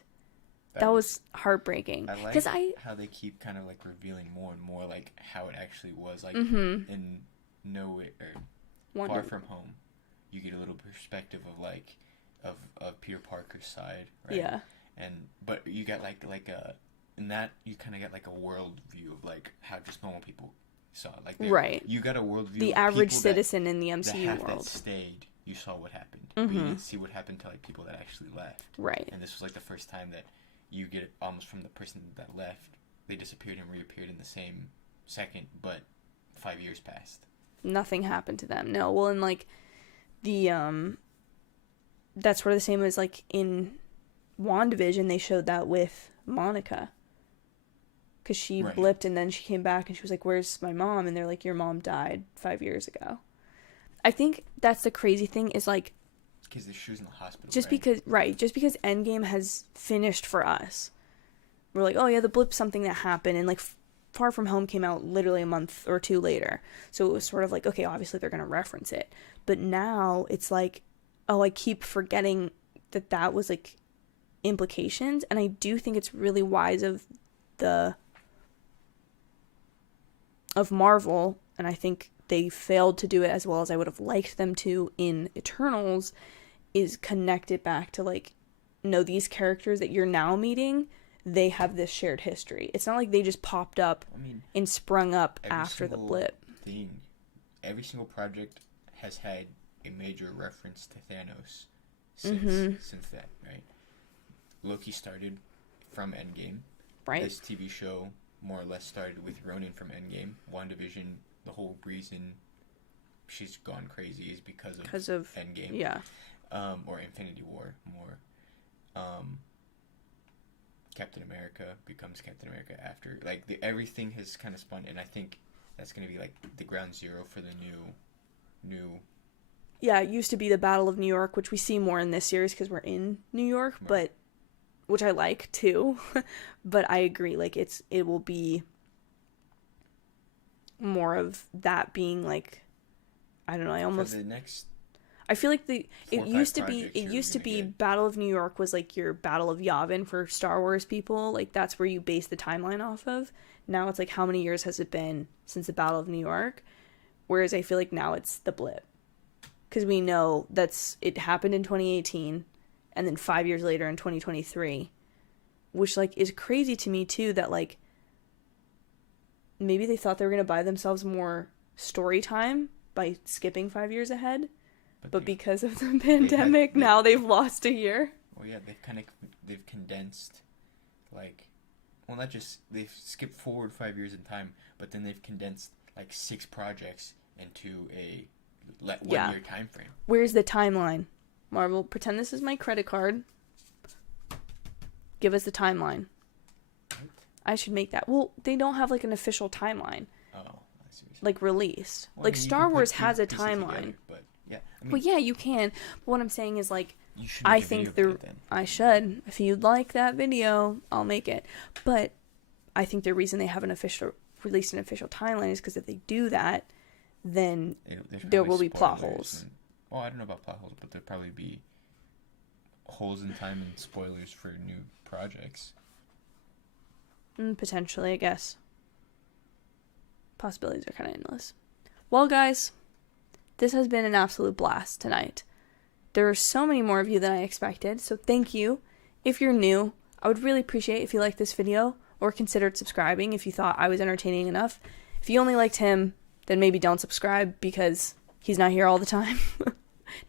that was heartbreaking. I like how they keep kind of like revealing more and more like how it actually was. Like in No Way or Far From Home, you get a little perspective of like of Peter Parker's side, right? Yeah. But you get like a in that you kind of get like a world view of like how just normal people saw it. Like right. You got a world view. The of average people citizen in the MCU the half world that stayed. You saw what happened, but you didn't see what happened to like people that actually left. Right. And this was like the first time that you get it almost from the person that left. They disappeared and reappeared in the same second, but 5 years passed. Nothing happened to them. No. Well, and like the that's sort of the same as like in WandaVision, they showed that with Monica, because she blipped and then she came back and she was like, "Where's my mom?" And they're like, "Your mom died 5 years ago." I think that's the crazy thing, is like, because she was in the hospital. Just because Endgame has finished for us, we're like, oh yeah, the blip's something that happened, and like Far From Home came out literally a month or two later, so it was sort of like, okay, obviously they're gonna reference it, but now it's like, oh, I keep forgetting that was like implications, and I do think it's really wise of Marvel, and I think they failed to do it as well as I would have liked them to in Eternals, is connect it back to like, no, these characters that you're now meeting, they have this shared history. It's not like they just popped up and sprung up after the blip. Every single project has had a major reference to Thanos since that, right? Loki started from Endgame. Right. This TV show more or less started with Ronin from Endgame. WandaVision, the whole reason she's gone crazy is because of Endgame. Yeah. Or Infinity War more. Captain America becomes Captain America after. Like, everything has kind of spun, and I think that's going to be like the ground zero for the new. Yeah, it used to be the Battle of New York, which we see more in this series because we're in New York, right. but which I like too. But I agree, like it will be more of that being like, I don't know, I feel like it used to be Battle of New York was like your Battle of Yavin for Star Wars people, like that's where you base the timeline off of. Now it's like, how many years has it been since the Battle of New York? Whereas I feel like now it's the blip, because we know it happened in 2018 and then 5 years later in 2023, which like is crazy to me too, that like maybe they thought they were going to buy themselves more story time by skipping 5 years ahead, but because of the pandemic, now they've lost a year. Well, yeah, they've condensed, like, well, not just, they've skipped forward 5 years in time, but then they've condensed like 6 projects into a 1 year time frame. Where's the timeline? Marvel, pretend this is my credit card. Give us the timeline. What? I should make that. Well, they don't have like an official timeline. Oh, I see. Like released. Well, like Star Wars has a timeline. Together, but yeah. Well, yeah, you can. But what I'm saying is like, you should I think I should. If you'd like that video, I'll make it. But I think the reason they haven't released an official timeline is because if they do that, then there will be plot holes. Well, I don't know about plot holes, but there'll probably be holes in time and spoilers for new projects. Potentially, I guess. Possibilities are kind of endless. Well, guys, this has been an absolute blast tonight. There are so many more of you than I expected, so thank you. If you're new, I would really appreciate if you liked this video or considered subscribing if you thought I was entertaining enough. If you only liked him, then maybe don't subscribe because he's not here all the time.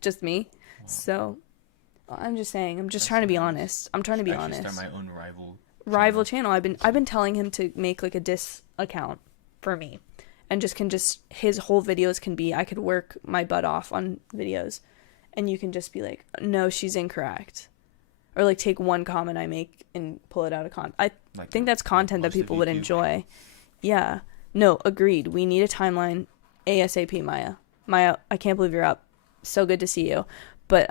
Just me. So I'm just saying, I'm just That's trying to be nice. honest. I'm trying to be I should honest. start my own Rival channel. I've been telling him to make like a diss account for me, and just his whole videos can be, I could work my butt off on videos, and you can just be like, no, she's incorrect, or like take one comment I make and pull it out of context. I Like think that's content that most of people would YouTube. enjoy. Yeah. No, agreed. We need a timeline ASAP, Maya. Maya, I can't believe you're up. So good to see you. But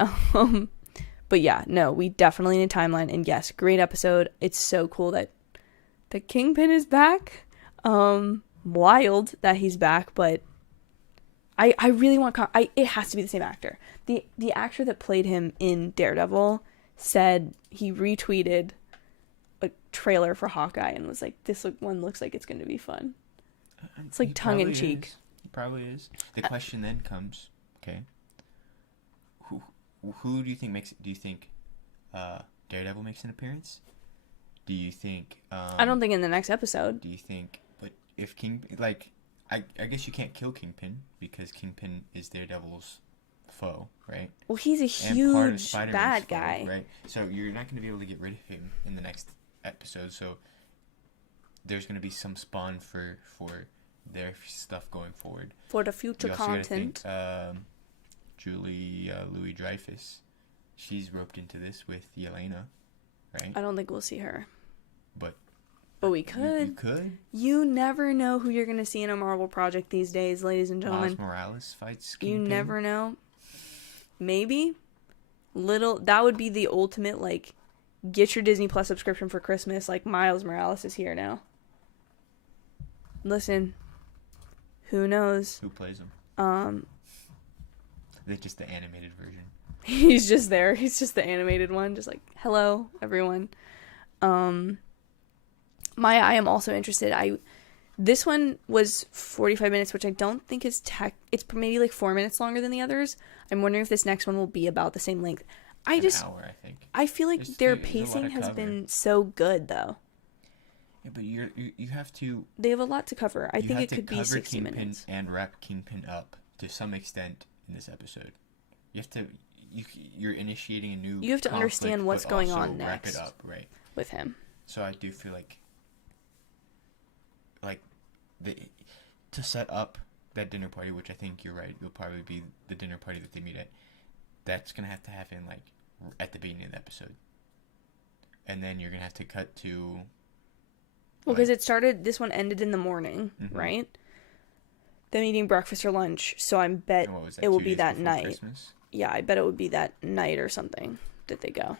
yeah, no, we definitely need a timeline. And yes, great episode. It's so cool that the Kingpin is back. Wild that he's back, but I really want it has to be the same actor. The actor that played him in Daredevil said he retweeted a trailer for Hawkeye and was like, this one looks like it's going to be fun. It's like tongue in cheek. He probably is. The question then comes, okay, who do you think makes? Do you think Daredevil makes an appearance? Do you think? I don't think in the next episode. Do you think? But if I guess you can't kill Kingpin because Kingpin is Daredevil's foe, right? Well, he's a And part of huge Spider-Man's bad foe, guy. right? So you're not going to be able to get rid of him in the next episode. So there's going to be some spawn for their stuff going forward. For the future You also gotta content. think, Julie Louis-Dreyfus, she's roped into this with Yelena, right? I don't think we'll see her. But we you could. could. You never know who you're going to see in a Marvel project these days, ladies and gentlemen. Miles Morales fights You Kingpin. never know. Maybe. That would be the ultimate, like, get your Disney Plus subscription for Christmas. Like, Miles Morales is here now. Listen. Who knows? Who plays him? They're just the animated version. He's just there. He's just the animated one. Just like, hello, everyone. Maya, I am also interested. This one was 45 minutes, which I don't think is it's maybe like 4 minutes longer than the others. I'm wondering if this next one will be about the same length. An hour, I think. I feel like There's their a lot pacing of has cover. been so good, though. Yeah, but you have to. They have a lot to cover. I you think have it to could be cover 60 Kingpin minutes. and wrap Kingpin up to some extent in this episode. You have to. You're initiating a new. You have to conflict, understand what's but going also on wrap next. it up, right? With him. So I do feel like to set up that dinner party, which I think you're right, will probably be the dinner party that they meet at. That's gonna have to happen like at the beginning of the episode, and then you're gonna have to cut to. Well, because this one ended in the morning, Mhm. right? Them eating breakfast or lunch, so I bet What was that, it will 2 be days that before night. Christmas? Yeah, I bet it would be that night or something that they go.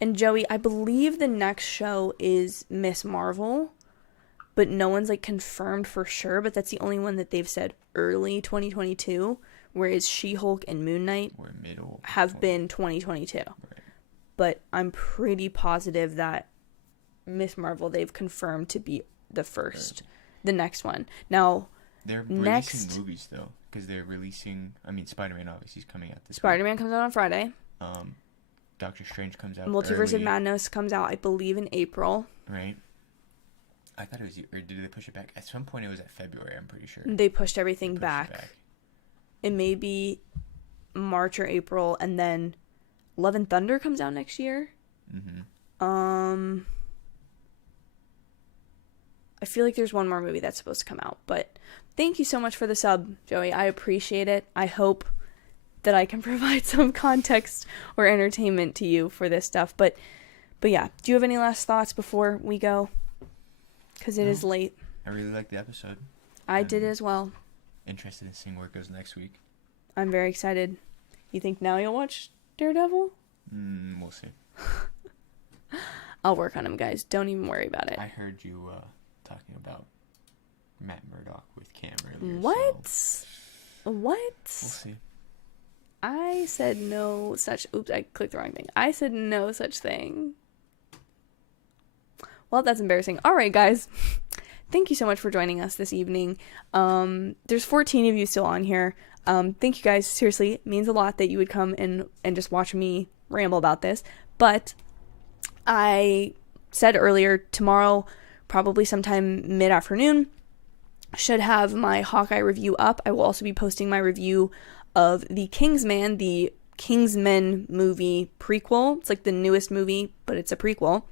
And Joey, I believe the next show is Miss Marvel, but no one's like confirmed for sure, but that's the only one that they've said early 2022, whereas She-Hulk and Moon Knight Or middle. have been 2022. Right. But I'm pretty positive that Miss Marvel they've confirmed to be the first, the next one. Now, They're next- releasing movies though, because they're releasing. I mean, Spider-Man obviously is coming out this. Spider-Man comes out on Friday. Week. Doctor Strange comes out. Multiverse of early, Madness comes out, I believe, in April. Right. I thought it was, or did they push it back? At some point, it was at February. I'm pretty sure. They pushed everything Pushed it back. It may be March or April, and then Love and Thunder comes out next year. Mm-hmm. I feel like there's one more movie that's supposed to come out, but thank you so much for the sub, Joey. I appreciate it. I hope that I can provide some context or entertainment to you for this stuff. But yeah, do you have any last thoughts before we go? Because it is late. I really liked the episode. I did as well. Interested in seeing where it goes next week. I'm very excited. You think now you'll watch Daredevil? We'll see. I'll work on him, guys. Don't even worry about it. I heard you talking about Matt Murdock with Cam earlier. What? So What? we'll see. I said no such... Oops, I clicked the wrong thing. I said no such thing. Well, that's embarrassing. All right, guys. Thank you so much for joining us this evening. There's 14 of you still on here. Thank you guys. Seriously, it means a lot that you would come and just watch me ramble about this. But I said earlier, tomorrow, probably sometime mid-afternoon, should have my Hawkeye review up. I will also be posting my review of The Kingsman, the Kingsmen movie prequel. It's like the newest movie, but it's a prequel.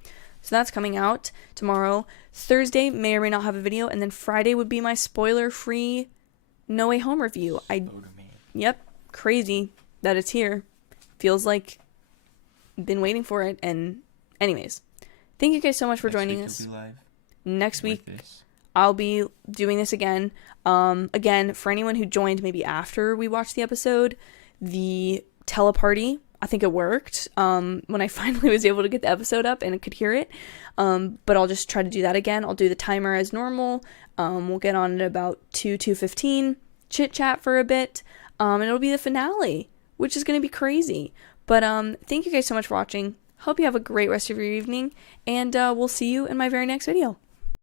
So that's coming out tomorrow. Thursday may or may not have a video, and then Friday would be my spoiler-free No Way Home review. Yep, crazy that it's here. Feels like I've been waiting for it. And anyways, thank you guys so much for joining us. Next week, I'll be doing this again. Again, for anyone who joined maybe after we watched the episode, the teleparty, I think it worked when I finally was able to get the episode up and I could hear it. But I'll just try to do that again. I'll do the timer as normal. We'll get on at about 2:15, chit chat for a bit, and it'll be the finale, which is going to be crazy. But thank you guys so much for watching. Hope you have a great rest of your evening, and we'll see you in my very next video.